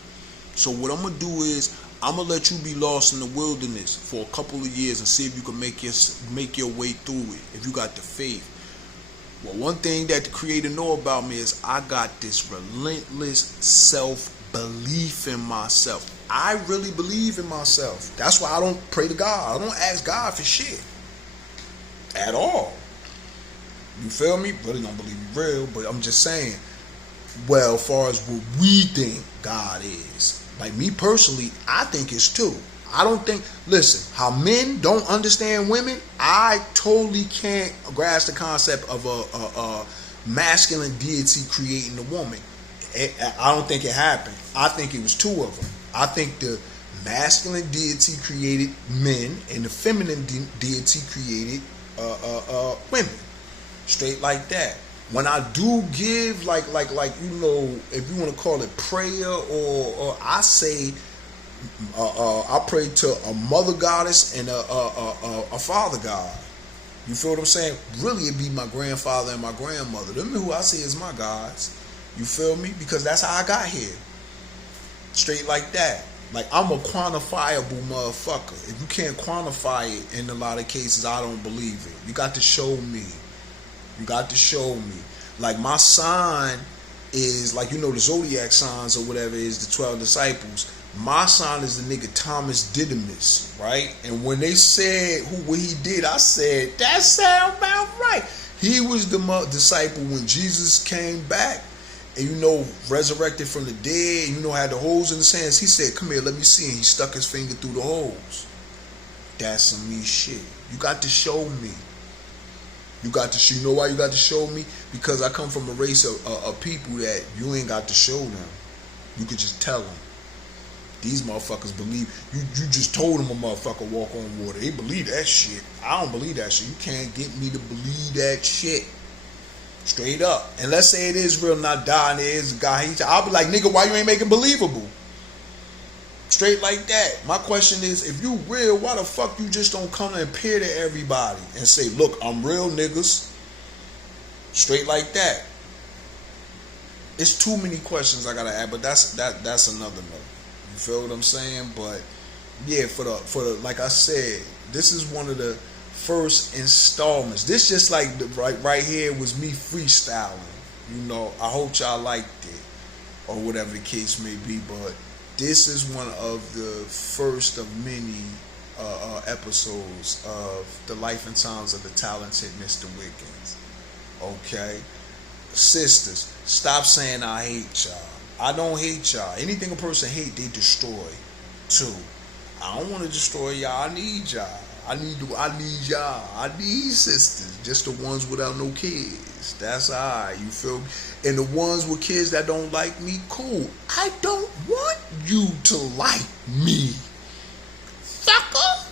So what I'm going to do is, I'm going to let you be lost in the wilderness for a couple of years and see if you can make your way through it, if you got the faith. Well, one thing that the creator know about me is I got this relentless self-belief in myself. I really believe in myself. That's why I don't pray to God. I don't ask God for shit. At all. You feel me? Really don't believe you real, but I'm just saying, well, as far as what we think God is, like me personally, I think it's two. I don't think, listen, how men don't understand women, I totally can't grasp the concept of a masculine deity creating a woman. I don't think it happened. I think it was two of them. I think the masculine deity created men and the feminine deity created women. Straight like that. When I do give like you know, if you want to call it prayer, or I say I pray to a mother goddess and a father god. You feel what I'm saying? Really, it'd be my grandfather and my grandmother. Them who I see as my gods. You feel me? Because that's how I got here. Straight like that. Like, I'm a quantifiable motherfucker. If you can't quantify it in a lot of cases, I don't believe it. You got to show me. You got to show me. Like, my sign is, like, you know, the zodiac signs or whatever is the 12 disciples. My sign is the nigga Thomas Didymus, right? And when they said what he did, I said, that sound about right. He was the disciple when Jesus came back and, you know, resurrected from the dead, and, you know, had the holes in his hands. He said, come here, let me see. And he stuck his finger through the holes. That's some me shit. You got to show me. You got to, you know why you got to show me? Because I come from a race of people that you ain't got to show them. You could just tell them. These motherfuckers believe, you just told them a motherfucker walk on water. They believe that shit. I don't believe that shit. You can't get me to believe that shit. Straight up. And let's say it is real, not dying, there is a guy. I'll be like, nigga, why you ain't making believable? Straight like that. My question is, if you real, why the fuck you just don't come and appear to everybody and say, look, I'm real, niggas. Straight like that. It's too many questions I gotta add, but that's another note. You feel what I'm saying? But yeah, for the like I said, this is one of the first installments. This just like right here was me freestyling. You know, I hope y'all liked it or whatever the case may be, but this is one of the first of many episodes of the life and times of the talented Mr. Wiggins. Okay? Sisters, stop saying I hate y'all. I don't hate y'all. Anything a person hate, they destroy too. I don't want to destroy y'all. I need y'all. I need y'all. I need sisters. Just the ones without no kids. That's alright. You feel me? And the ones with kids that don't like me, cool. I don't want you to like me. Sucker.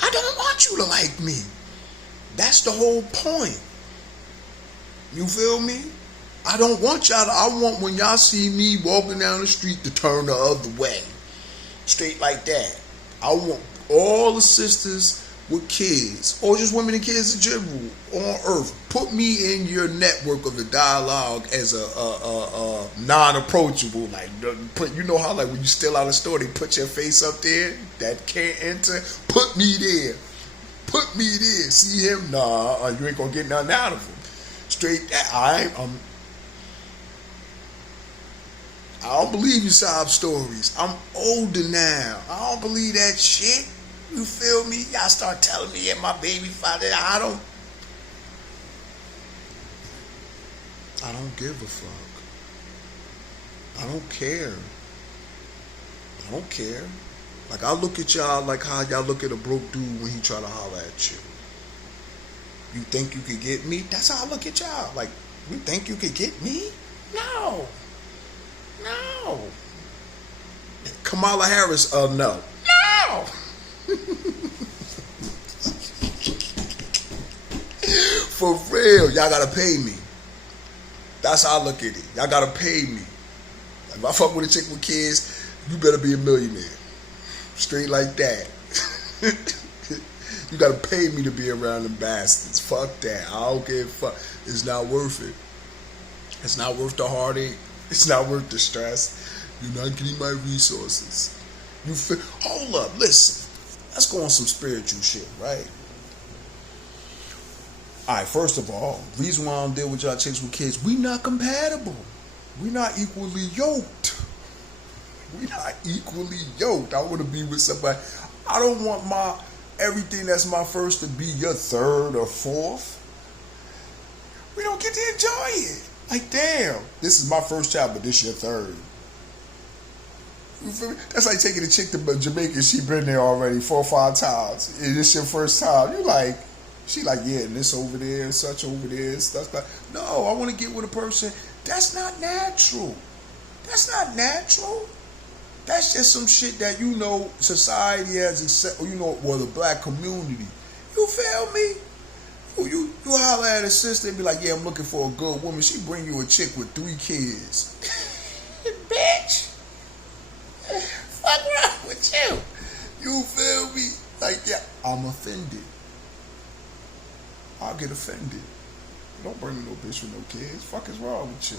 I don't want you to like me. That's the whole point. You feel me? I don't want y'all to, I want when y'all see me walking down the street to turn the other way. Straight like that. I want all the sisters with kids, or just women and kids in general on earth, put me in your network of the dialogue as a non-approachable. Like, you know how like when you still out a store, they put your face up there that can't enter. Put me there. Put me there. See him? Nah, you ain't gonna get nothing out of him. Straight. I don't believe you sob stories. I'm older now. I don't believe that shit. You feel me? Y'all start telling me and my baby father. I don't give a fuck. I don't care. I don't care. Like, I look at y'all like how y'all look at a broke dude when he try to holler at you. You think you could get me? That's how I look at y'all. Like, you think you could get me? No. No. Kamala Harris, no. No. For real, y'all gotta pay me. That's how I look at it. Y'all gotta pay me. If I fuck with a chick with kids, you better be a millionaire. Straight like that. You gotta pay me to be around them bastards. Fuck that. I don't give a fuck. It's not worth it. It's not worth the heartache. It's not worth the stress. You're not getting my resources. You feel? Hold up, listen. Let's go on some spiritual shit, right? Alright, first of all, reason why I don't deal with y'all chicks with kids, we not compatible. We not equally yoked. We not equally yoked. I want to be with somebody. I don't want my everything that's my first to be your third or fourth. We don't get to enjoy it. Like, damn, this is my first child, but this your third. You feel me? That's like taking a chick to Jamaica. She been there already 4 or 5 times. And this your first time. You like, she like, yeah, this over there, such over there, stuff like. No, I want to get with a person. That's not natural. That's not natural. That's just some shit that, you know, society has accepted, you know, or the black community. You feel me? You holler at a sister and be like, yeah, I'm looking for a good woman. She bring you a chick with 3 kids. Bitch. Fuck wrong with you? You feel me? Like, yeah, I'm offended. I'll get offended. Don't bring me no bitch with no kids. Fuck is wrong with you?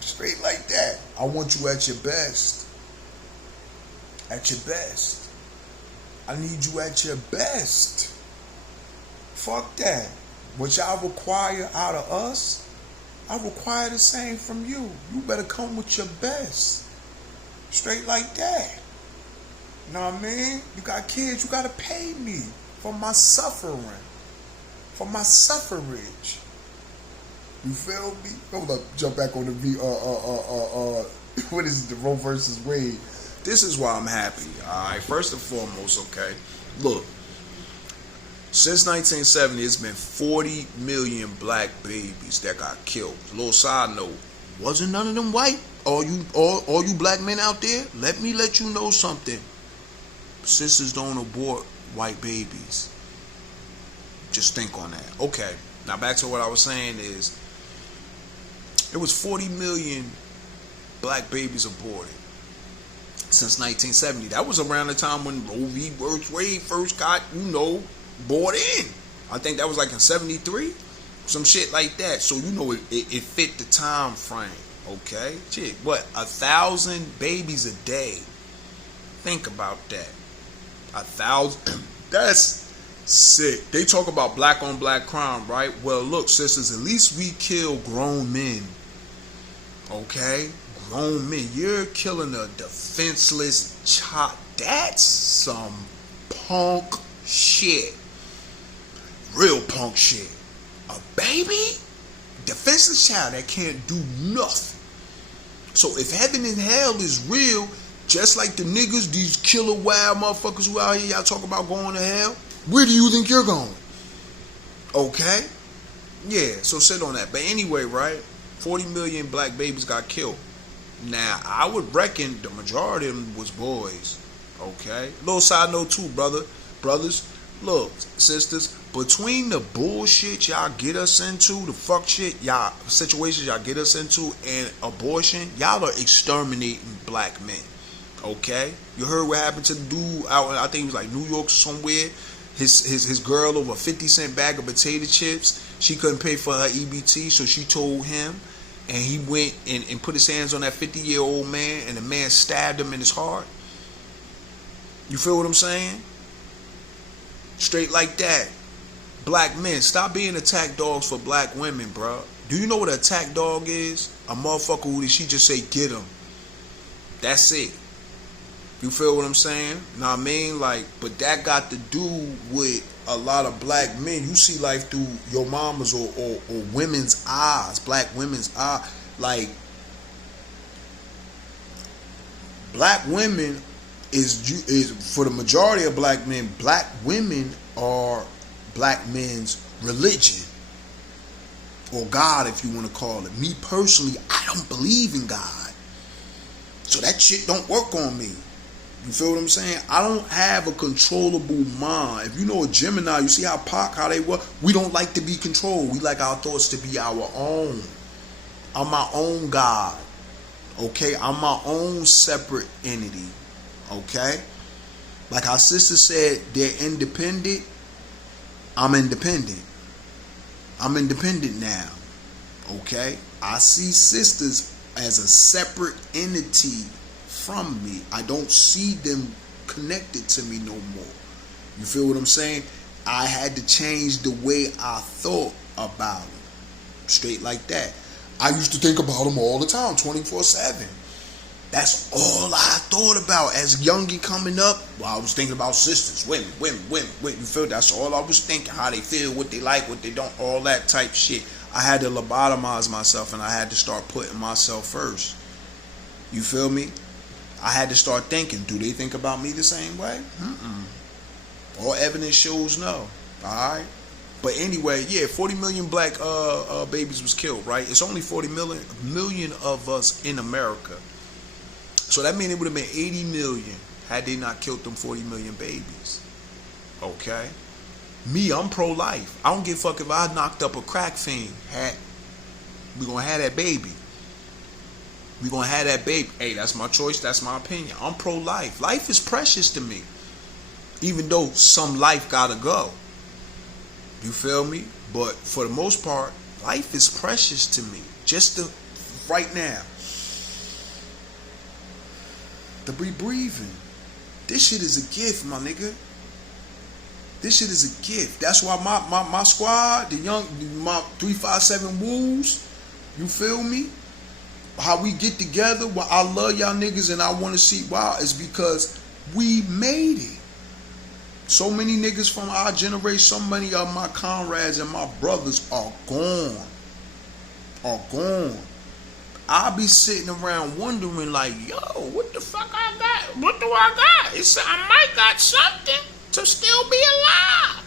Straight like that. I want you at your best. At your best. I need you at your best. Fuck that. What y'all require out of us, I require the same from you. You better come with your best. Straight like that. You know what I mean? You got kids, you gotta pay me for my suffering. For my suffrage. You feel me? Hold up, jump back on the what is it, the Roe versus Wade? This is why I'm happy. Alright, first and foremost, okay. Look, since 1970, it's been 40 million black babies that got killed. A little side note, wasn't none of them white? All you black men out there, let me let you know something. Sisters don't abort white babies. Just think on that. Okay, now back to what I was saying is, it was 40 million black babies aborted since 1970. That was around the time when Roe v. Wade first got, you know, bought in. I think that was like in 73, some shit like that. So you know it fit the time frame. Okay, shit, what, 1,000 babies a day? Think about that. 1,000. That's sick. They talk about black on black crime, right? Well, look, sisters, at least we kill grown men. Okay, grown men. You're killing a defenseless child. That's some punk shit. Real punk shit. A baby? Defenseless child that can't do nothing. So if heaven and hell is real, just like the niggas, these killer wild motherfuckers who out here, y'all talk about going to hell, where do you think you're going? Okay? Yeah, so sit on that. But anyway, right? 40 million black babies got killed. Now, I would reckon the majority of them was boys. Okay? Little side note too, brothers. Look, sisters, between the bullshit y'all get us into, the fuck shit, y'all situations y'all get us into, and abortion, y'all are exterminating black men. Okay? You heard what happened to the dude out in, I think it was like New York somewhere. His girl over a 50-cent bag of potato chips. She couldn't pay for her EBT, so she told him, and he went and put his hands on that 50-year-old man, and the man stabbed him in his heart. You feel what I'm saying? Straight like that. Black men, stop being attack dogs for black women, bro. Do you know what an attack dog is? A motherfucker who she just say, get him. That's it. You feel what I'm saying? Know what I mean? Like, but that got to do with a lot of black men. You see life through your mama's or women's eyes, black women's eyes. Like, black women is for the majority of black men, black women are black men's religion. Or God, if you want to call it. Me personally, I don't believe in God. So that shit don't work on me. You feel what I'm saying? I don't have a controllable mind. If you know a Gemini, you see how Pac, how they work? We don't like to be controlled. We like our thoughts to be our own. I'm my own God. Okay? I'm my own separate entity. Okay? Like our sister said, they're independent. I'm independent. I'm independent now. Okay? I see sisters as a separate entity from me. I don't see them connected to me no more. You feel what I'm saying? I had to change the way I thought about them. Straight like that. I used to think about them all the time, 24/7. That's all I thought about as youngie coming up. Well, I was thinking about sisters, women. You feel? That's all I was thinking. How they feel, what they like, what they don't, all that type shit. I had to lobotomize myself and I had to start putting myself first. You feel me? I had to start thinking, do they think about me the same way? All evidence shows no. Alright? But anyway, yeah, 40 million black babies was killed, right? It's only 40 million of us in America. So that means it would have been 80 million had they not killed them 40 million babies. Okay? Me, I'm pro-life. I don't give a fuck if I knocked up a crack fiend. We gonna have that baby. We gonna have that baby. Hey, that's my choice. That's my opinion. I'm pro-life. Life is precious to me. Even though some life gotta go. You feel me? But for the most part, life is precious to me. Just right now. To be breathing. This shit is a gift, my nigga. This shit is a gift. That's why my squad, my 357 Wolves, you feel me? How we get together, why I love y'all niggas and I want to see why is because we made it. So many niggas from our generation, so many of my comrades and my brothers are gone. Are gone. I be sitting around wondering like, yo, what the fuck I got? What do I got? I might got something to still be alive.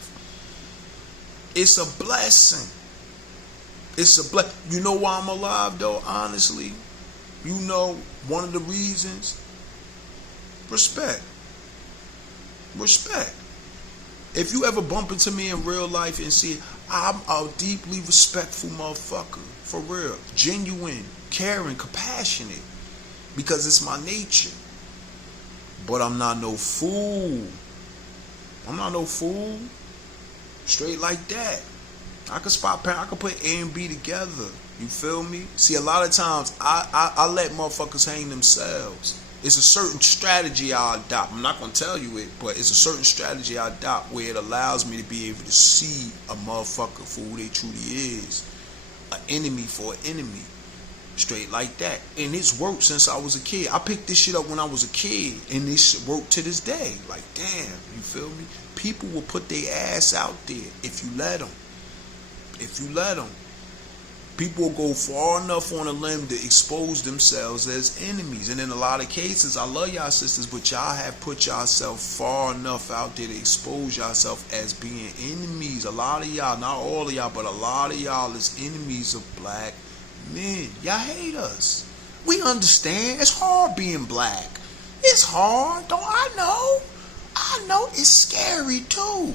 It's a blessing. It's a blessing. You know why I'm alive though, honestly? You know, one of the reasons? Respect. Respect. If you ever bump into me in real life and see, I'm a deeply respectful motherfucker. For real. Genuine, caring, compassionate. Because it's my nature. But I'm not no fool. I'm not no fool. Straight like that. I could put A and B together. You feel me? See, a lot of times I let motherfuckers hang themselves. It's a certain strategy I adopt. I'm not gonna tell you it, but it's a certain strategy I adopt where it allows me to be able to see a motherfucker for who they truly is. An enemy for an enemy. Straight like that. And it's worked since I was a kid. I picked this shit up when I was a kid, and this worked to this day. Like, damn, you feel me? People will put their ass out there if you let them. If you let them. People will go far enough on a limb to expose themselves as enemies. And in a lot of cases, I love y'all sisters, but y'all have put yourself far enough out there to expose yourself as being enemies. A lot of y'all, not all of y'all, but a lot of y'all is enemies of black men. Y'all hate us. We understand. It's hard being black. It's hard. Don't I know? I know it's scary too.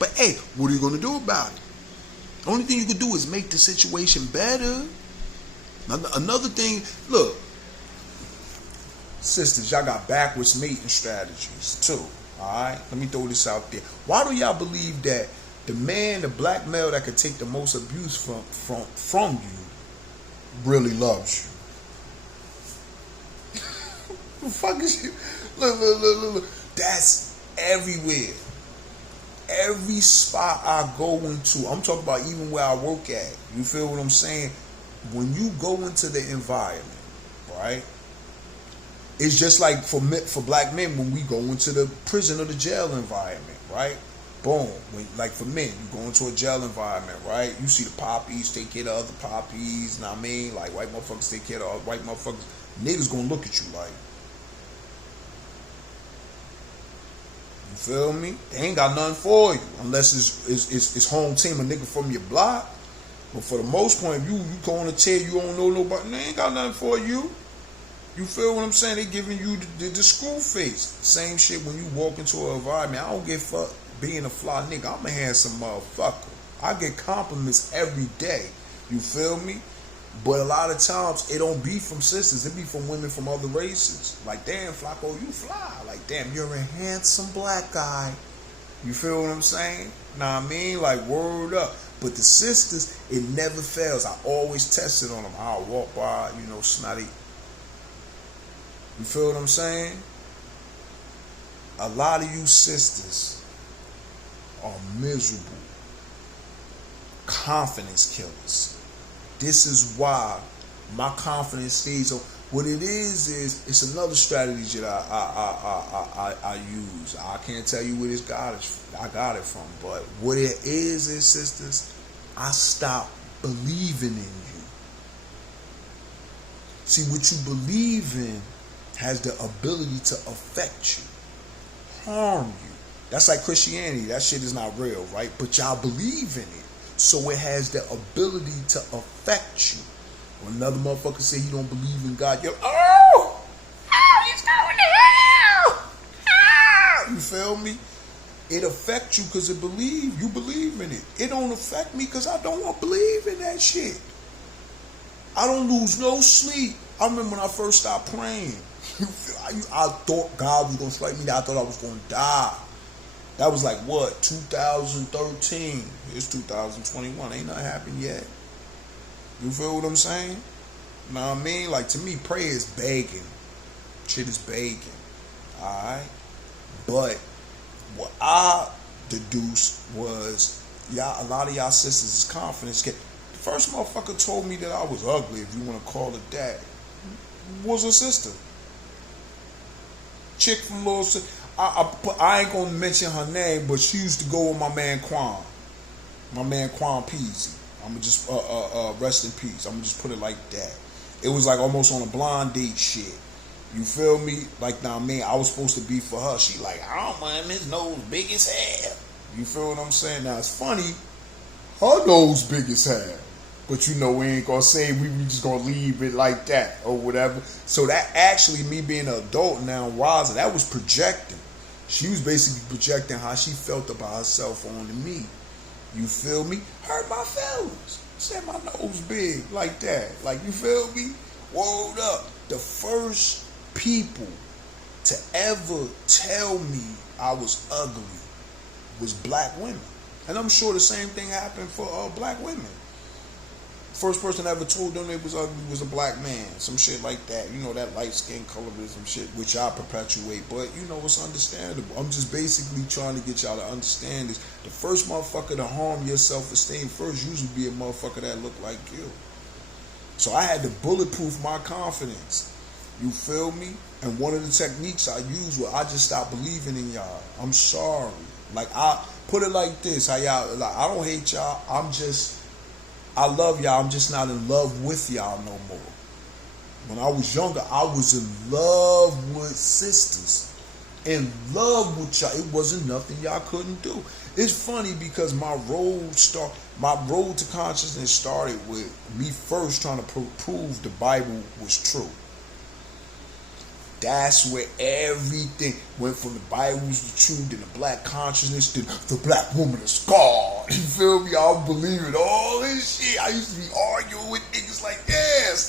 But hey, what are you going to do about it? The only thing you can do is make the situation better. Another thing, look, sisters, y'all got backwards mating strategies too. Alright? Let me throw this out there. Why do y'all believe that the black male that could take the most abuse from you really loves you? The fuck is you? Look. That's everywhere. Every spot I go into, I'm talking about even where I work at. You feel what I'm saying? When you go into the environment, right? It's just like for black men when we go into the prison or the jail environment, right? Boom. Like for men, you go into a jail environment, right? You see the poppies take care of other poppies, you know what I mean? Like white motherfuckers take care of other white motherfuckers. Niggas gonna look at you like, you feel me? They ain't got nothing for you unless it's home team, a nigga from your block. But for the most part, you going to tell you don't know nobody, they ain't got nothing for you. You feel what I'm saying? They giving you the screw face. Same shit when you walk into an environment. I don't give a fuck being a fly nigga. I'm a handsome motherfucker. I get compliments every day. You feel me? But a lot of times it don't be from sisters. It be from women from other races. Like, damn, Flacco, you fly. Like, damn, you're a handsome black guy. You feel what I'm saying? Know what I mean? Like, word up. But the sisters, it never fails. I always test it on them. I'll walk by, snotty. You feel what I'm saying? A lot of you sisters are miserable. Confidence killers. This is why my confidence stays on. What it is it's another strategy that I use. I can't tell you where I got it from, but what it is sisters, I stop believing in you. See, what you believe in has the ability to affect you, harm you. That's like Christianity. That shit is not real, right? But y'all believe in it. So it has the ability to affect you. When another motherfucker say he don't believe in God, you're, he's going to hell. You feel me? It affects you because you believe in it. It don't affect me because I don't believe in that shit. I don't lose no sleep. I remember when I first started praying. I thought God was going to strike me. I thought I was going to die. That was like what? 2013. It's 2021. Ain't nothing happened yet. You feel what I'm saying? You know what I mean? Like, to me, prayer is begging. Shit is begging. Alright? But what I deduced was, a lot of y'all sisters is confidence. The first motherfucker told me that I was ugly, if you want to call it that, was a sister. Chick from Little Sister. I ain't gonna mention her name, but she used to go with my man Quan. My man Quan Peasy. I'ma just rest in peace. I'ma just put it like that. It was like almost on a blind date shit. You feel me? Like, now, I was supposed to be for her. She like, I don't mind his nose big as hell. You feel what I'm saying? Now, it's funny, her nose big as hell. But you know, we ain't gonna say we just gonna leave it like that or whatever. So that actually, me being an adult now, wiser, that was projecting. She was basically projecting how she felt about herself onto me. You feel me? Hurt my feelings. Said my nose big like that. Like, you feel me? Whoa up. The first people to ever tell me I was ugly was black women. And I'm sure the same thing happened for black women. First person ever told them they was ugly was a black man. Some shit like that. You know, that light skin colorism shit, which I perpetuate. But, you know, it's understandable. I'm just basically trying to get y'all to understand this. The first motherfucker to harm your self-esteem first usually be a motherfucker that look like you. So I had to bulletproof my confidence. You feel me? And one of the techniques I used was I just stopped believing in y'all. I'm sorry. Like, I put it like this. How y'all, like, I don't hate y'all. I love y'all. I'm just not in love with y'all no more. When I was younger, I was in love with sisters. In love with y'all. It wasn't nothing y'all couldn't do. It's funny because my road to consciousness started with me first trying to prove the Bible was true. That's where everything went from. The Bible was the truth, then the black consciousness, then the black woman is God. You feel me? I was believing all this shit. I used to be arguing with niggas like, yes.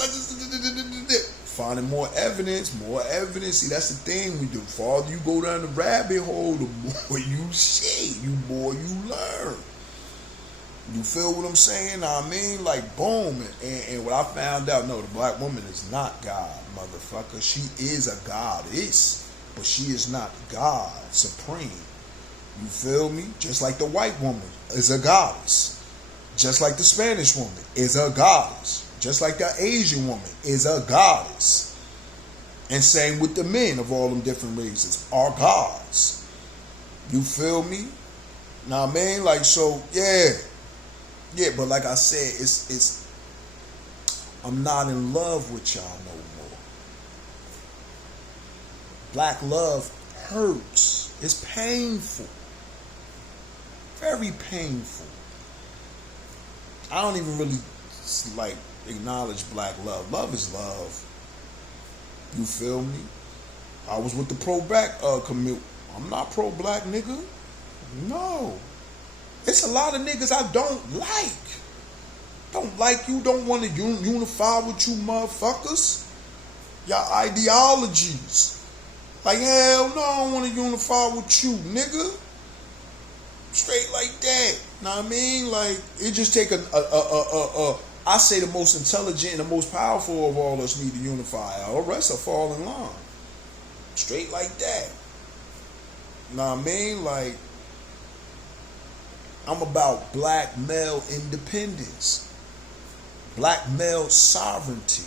Finding more evidence. See, that's the thing we do. The farther you go down the rabbit hole, the more you see, the more you learn. You feel what I'm saying? I mean, like, boom. And what I found out, no, the black woman is not God, motherfucker. She is a goddess, but she is not God supreme. You feel me? Just like the white woman is a goddess. Just like the Spanish woman is a goddess. Just like the Asian woman is a goddess. And same with the men of all them different races are gods. You feel me? Now, I mean, like, so, yeah. Yeah, but like I said, it's I'm not in love with y'all no more. Black love hurts. It's painful. Very painful. I don't even really like acknowledge black love. Love is love. You feel me? I was with the pro-black community. I'm not pro-black, nigga. No. It's a lot of niggas I don't like. Don't like you, don't want to unify with you motherfuckers. Y'all ideologies. Like, hell no, I don't want to unify with you, nigga. Straight like that. Know what I mean? Like, it just take I say the most intelligent and the most powerful of all us need to unify. All the rest will fall in line. Straight like that. Know what I mean? Like, I'm about black male independence. Black male sovereignty.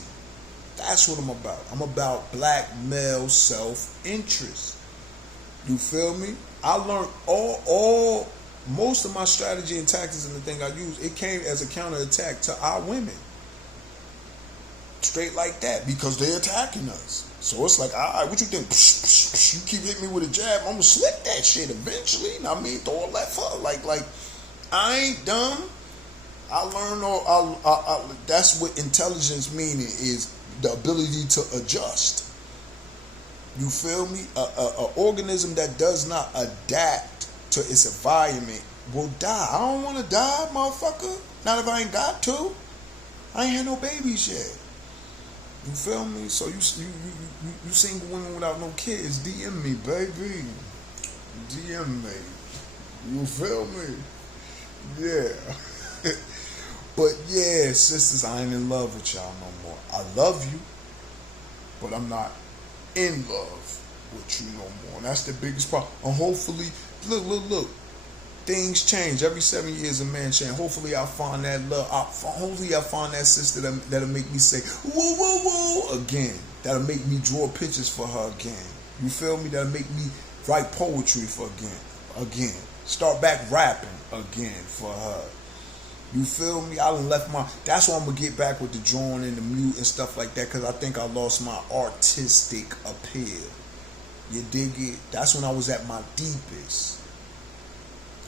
That's what I'm about. I'm about black male self-interest. You feel me? I learned most of my strategy and tactics and the thing I use, it came as a counterattack to our women. Straight like that, because they're attacking us. So it's like, all right, what you think? Psh, psh, psh, you keep hitting me with a jab, I'm gonna slick that shit eventually. I mean, throw a left hook. Like, I ain't dumb. I learned that's what intelligence meaning is, the ability to adjust. You feel me? A organism that does not adapt to its environment will die. I don't want to die, motherfucker. Not if I ain't got to. I ain't had no babies yet. You feel me? So you single women without no kids, DM me, baby. DM me. You feel me? Yeah. But yeah, sisters, I ain't in love with y'all no more. I love you, but I'm not in love with you no more. And that's the biggest problem. And hopefully, look. Things change. Every 7 years, a man change. Hopefully, I'll find that love. Hopefully, I'll find that sister that'll make me say, woo, woo, woo, again. That'll make me draw pictures for her again. You feel me? That'll make me write poetry for again. Start back rapping again for her. You feel me? I done left that's why I'm going to get back with the drawing and the mute and stuff like that, because I think I lost my artistic appeal. You dig it? That's when I was at my deepest.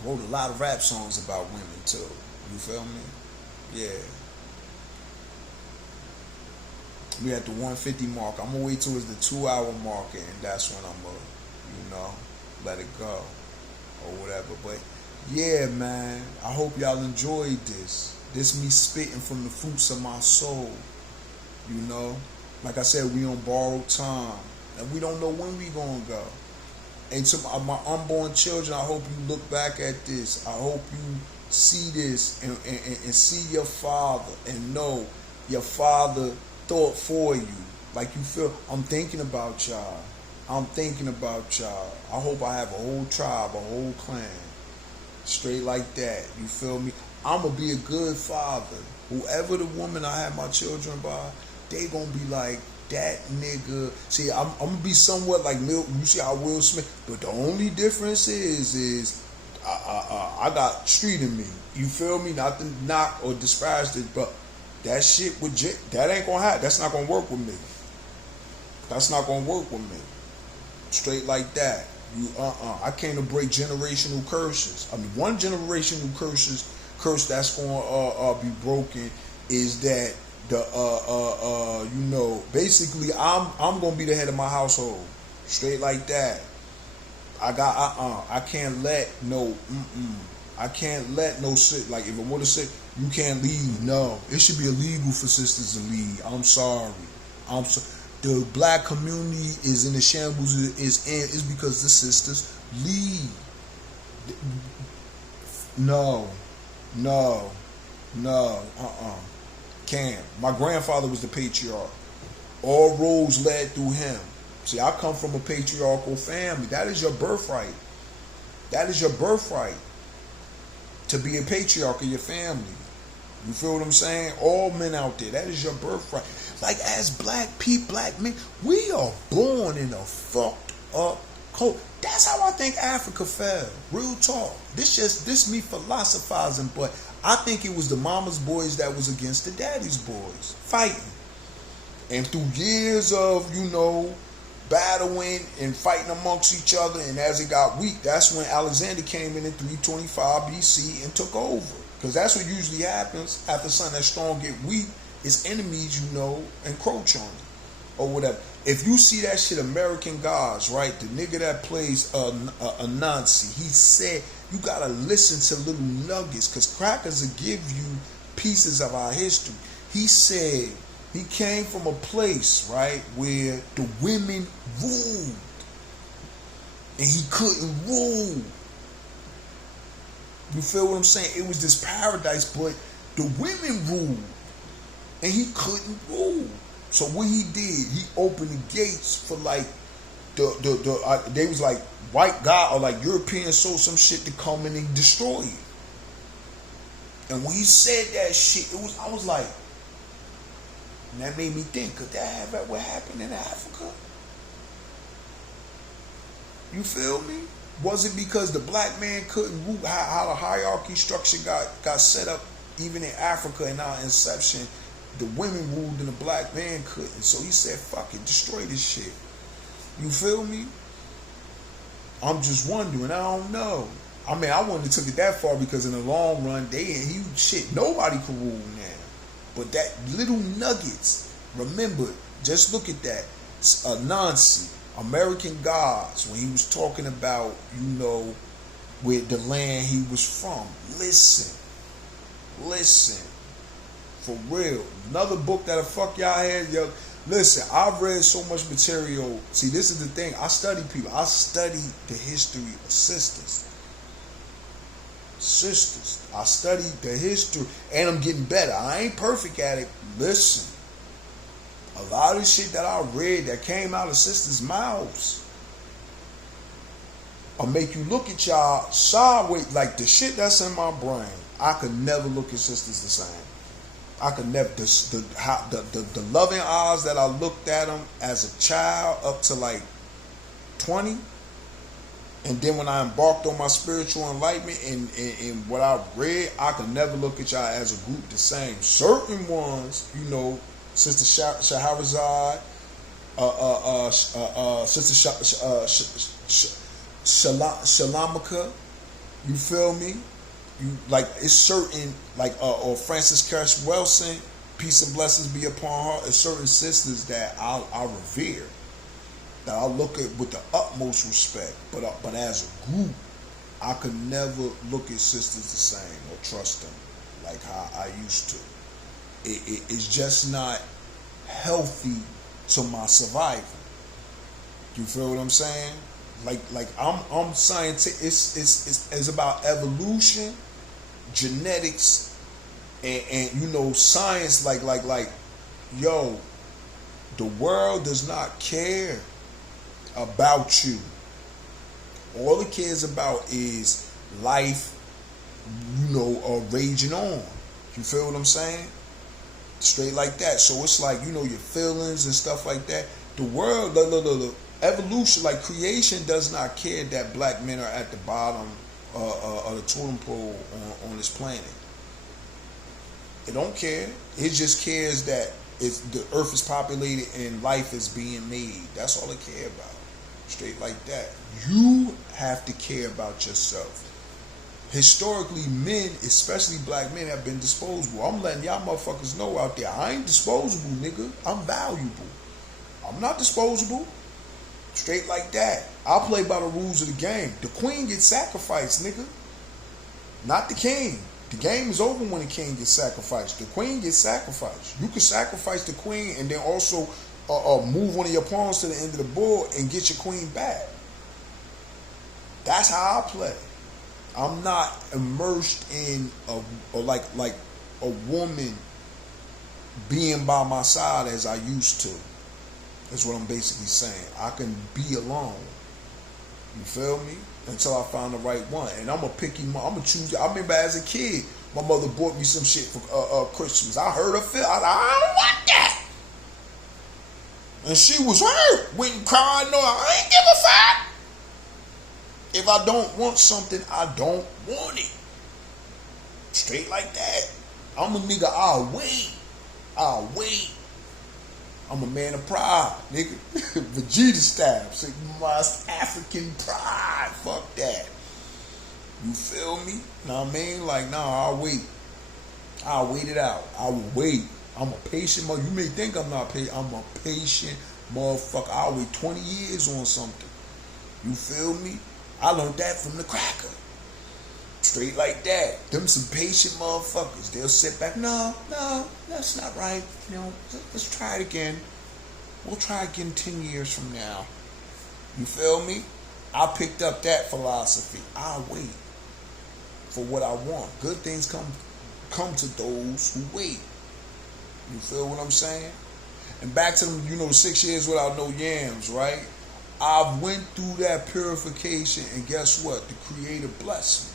I wrote a lot of rap songs about women too. You feel me? Yeah. We at the 150 mark. I'm gonna wait till it's the 2-hour mark, and that's when I'm gonna, let it go or whatever. But yeah, man, I hope y'all enjoyed this. This me spitting from the fruits of my soul. Like I said, we on borrowed time, and we don't know when we gonna go. And to my unborn children, I hope you look back at this. I hope you see this and see your father and know your father thought for you. Like you feel, I'm thinking about y'all. I'm thinking about y'all. I hope I have a whole tribe, a whole clan. Straight like that. You feel me? I'm going to be a good father. Whoever the woman I have my children by, they going to be like, that nigga. See, I'm gonna be somewhat like Milton. You see how Will Smith, but the only difference is I got street in me. You feel me? Not to knock or disparage it, but that shit that ain't gonna happen. That's not gonna work with me. That's not gonna work with me. Straight like that. I came to break generational curses. I mean, one generational curse that's gonna be broken is that basically I'm gonna be the head of my household. Straight like that. I can't let no I can't let no shit, like if I want to say you can't leave, no. It should be illegal for sisters to leave. I'm sorry. The black community is in the shambles is because the sisters leave. No. Can't. My grandfather was the patriarch. All roads led through him. See, I come from a patriarchal family. That is your birthright. That is your birthright. To be a patriarch of your family. You feel what I'm saying? All men out there, that is your birthright. Like as black men, we are born in a fucked up culture. That's how I think Africa fell. Real talk. This me philosophizing, but I think it was the mama's boys that was against the daddy's boys fighting. And through years of, battling and fighting amongst each other, and as it got weak, that's when Alexander came in 325 BC and took over. Because that's what usually happens after something that's strong get weak. Its enemies, encroach on it or whatever. If you see that shit, American Gods, right? The nigga that plays a Nazi, he said you gotta listen to little nuggets, because crackers will give you pieces of our history. He said he came from a place, right, where the women ruled, and he couldn't rule. You feel what I'm saying? It was this paradise, but the women ruled, and he couldn't rule. So what he did, he opened the gates for like they was like white guy or like European sold some shit to come in and destroy it. And when he said that shit, I was like, and that made me think, could that have ever happened in Africa? You feel me? Was it because the black man couldn't rule, how the hierarchy structure got set up even in Africa in our inception? the women ruled and the black man couldn't. So he said, fuck it, destroy this shit. You feel me? I'm just wondering, I don't know. I mean, I wouldn't have took it that far because in the long run, nobody could rule now. But that little nuggets, remember, just look at that. Nancy, American Gods, when he was talking about, where the land he was from. Listen. For real. Another book that'll fuck y'all head, yo. Listen, I've read so much material. See, this is the thing. I study people. I study the history of sisters. I study the history, and I'm getting better. I ain't perfect at it. Listen, a lot of shit that I read that came out of sisters' mouths will make you look at y'all sideways. Like the shit that's in my brain, I could never look at sisters the same. I could never. The loving eyes that I looked at them as a child up to like 20. And then when I embarked on my spiritual enlightenment and what I read, I could never look at y'all as a group the same. Certain ones, Sister Shahrazad, Sister Shalamika, you feel me? It's certain, or Frances Cass Wilson, peace and blessings be upon her. It's certain sisters that I revere, that I look at with the utmost respect, but as a group, I could never look at sisters the same or trust them like how I used to. It's just not healthy to my survival. You feel what I'm saying? I'm scientific. It's about evolution, genetics, and science. Yo, the world does not care about you. All it cares about is life, raging on. You feel what I'm saying? Straight like that. So it's your feelings and stuff like that. The world, the evolution, creation does not care that black men are at the bottom of the totem pole on this planet. It don't care. It just cares that the earth is populated and life is being made. That's all it care about. Straight like that. You have to care about yourself. Historically, men, especially black men, have been disposable. I'm letting y'all motherfuckers know out there, I ain't disposable, nigga. I'm valuable. I'm not disposable. Straight like that. I play by the rules of the game. The queen gets sacrificed, nigga. Not the king. The game is over when the king gets sacrificed. The queen gets sacrificed. You can sacrifice the queen and then also move one of your pawns to the end of the board and get your queen back. That's how I play. I'm not immersed in a woman being by my side as I used to. That's what I'm basically saying. I can be alone. You feel me? Until I find the right one. And I'm a picky mom. I'm going to choose. I remember as a kid, my mother bought me some shit for Christmas. I heard her feel. I was like, I don't want that. And she was hurt. Went and cried. No, I ain't give a fuck. If I don't want something, I don't want it. Straight like that. I'm a nigga, I'll wait. I'm a man of pride, nigga. Vegeta style. Say, my African pride. Fuck that. You feel me? Know what I mean? I'll wait. I'll wait it out. I will wait. I'm a patient mother. You may think I'm not patient. I'm a patient motherfucker. I'll wait 20 years on something. You feel me? I learned that from the cracker. Straight like that. Them some patient motherfuckers. They'll sit back. No, that's not right. Let's try it again. We'll try again 10 years from now. You feel me? I picked up that philosophy. I'll wait for what I want. Good things come to those who wait. You feel what I'm saying? And back to the 6 years without no yams, right? I went through that purification, and guess what? The Creator blessed me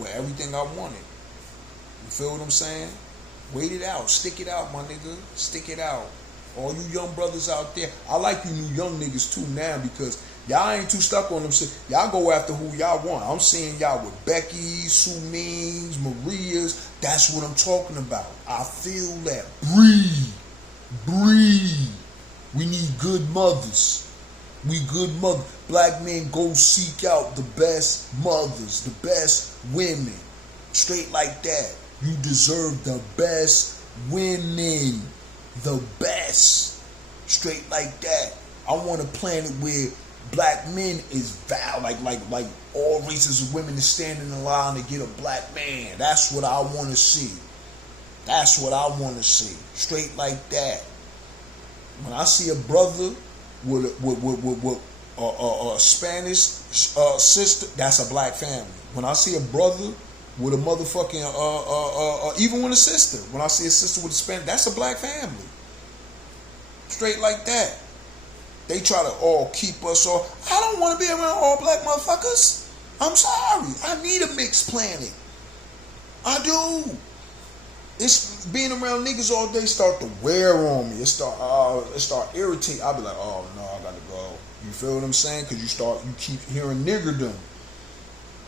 with everything I wanted. You feel what I'm saying? Wait it out. Stick it out, my nigga. Stick it out. All you young brothers out there. I like you new young niggas too now because Y'all ain't too stuck on them shit. Y'all go after who y'all want. I'm seeing y'all with Becky's, Sumings, Maria's. That's what I'm talking about. I feel that. Breathe. Breathe. We need good mothers. We good mothers. Black men go seek out the best mothers, the best women. Straight like that. You deserve the best women. The best. Straight like that. I want a planet where black men is like all races of women is standing in line to get a black man. That's what I want to see. That's what I want to see. Straight like that. When I see a brother with a Spanish sister, that's a black family. When I see a brother with a motherfucking even with a sister, when I see a sister with a Spanish, that's a black family. Straight like that. They try to all keep us all. I don't want to be around all black motherfuckers. I'm sorry. I need a mixed planet. I do. It's being around niggas all day start to wear on me. It start irritating. I'll be like, oh no, I gotta go. You feel what I'm saying? Because you keep hearing niggerdom.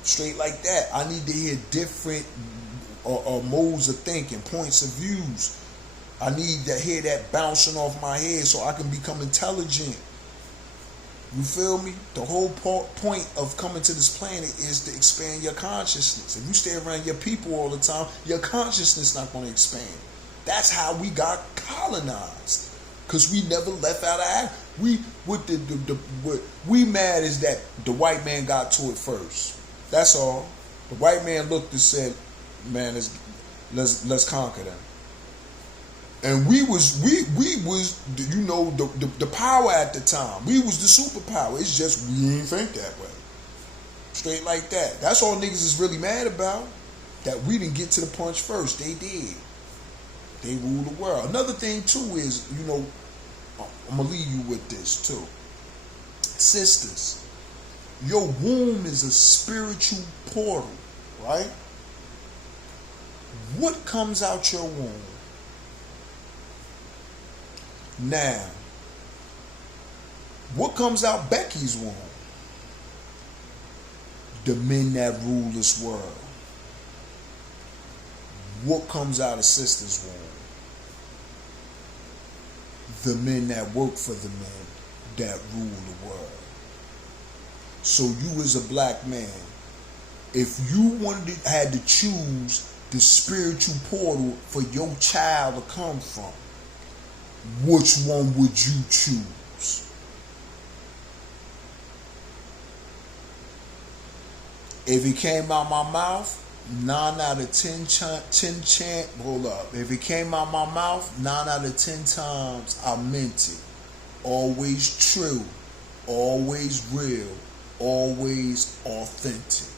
Straight like that. I need to hear different modes of thinking, points of views. I need to hear that bouncing off my head so I can become intelligent. You feel me? The whole point of coming to this planet is to expand your consciousness. If you stay around your people all the time, your consciousness not going to expand. That's how we got colonized. Because we never left out of act. What we mad is that the white man got to it first. That's all. The white man looked and said, man, let's conquer them. And we was you know the power at the time. We was the superpower. It's just we didn't think that way. Straight like that. That's all niggas is really mad about. That we didn't get to the punch first. They did. They rule the world. Another thing too is, you know, I'm gonna leave you with this too. Sisters, your womb is a spiritual portal, right? What comes out your womb? Now, what comes out Becky's womb? The men that rule this world. What comes out of sister's womb? The men that work for the men that rule the world. So you as a black man, if you had to choose the spiritual portal for your child to come from, which one would you choose? If it came out my mouth, 9 out of 10 hold up. If it came out my mouth, 9 out of 10 times I meant it. Always true, always real, always authentic.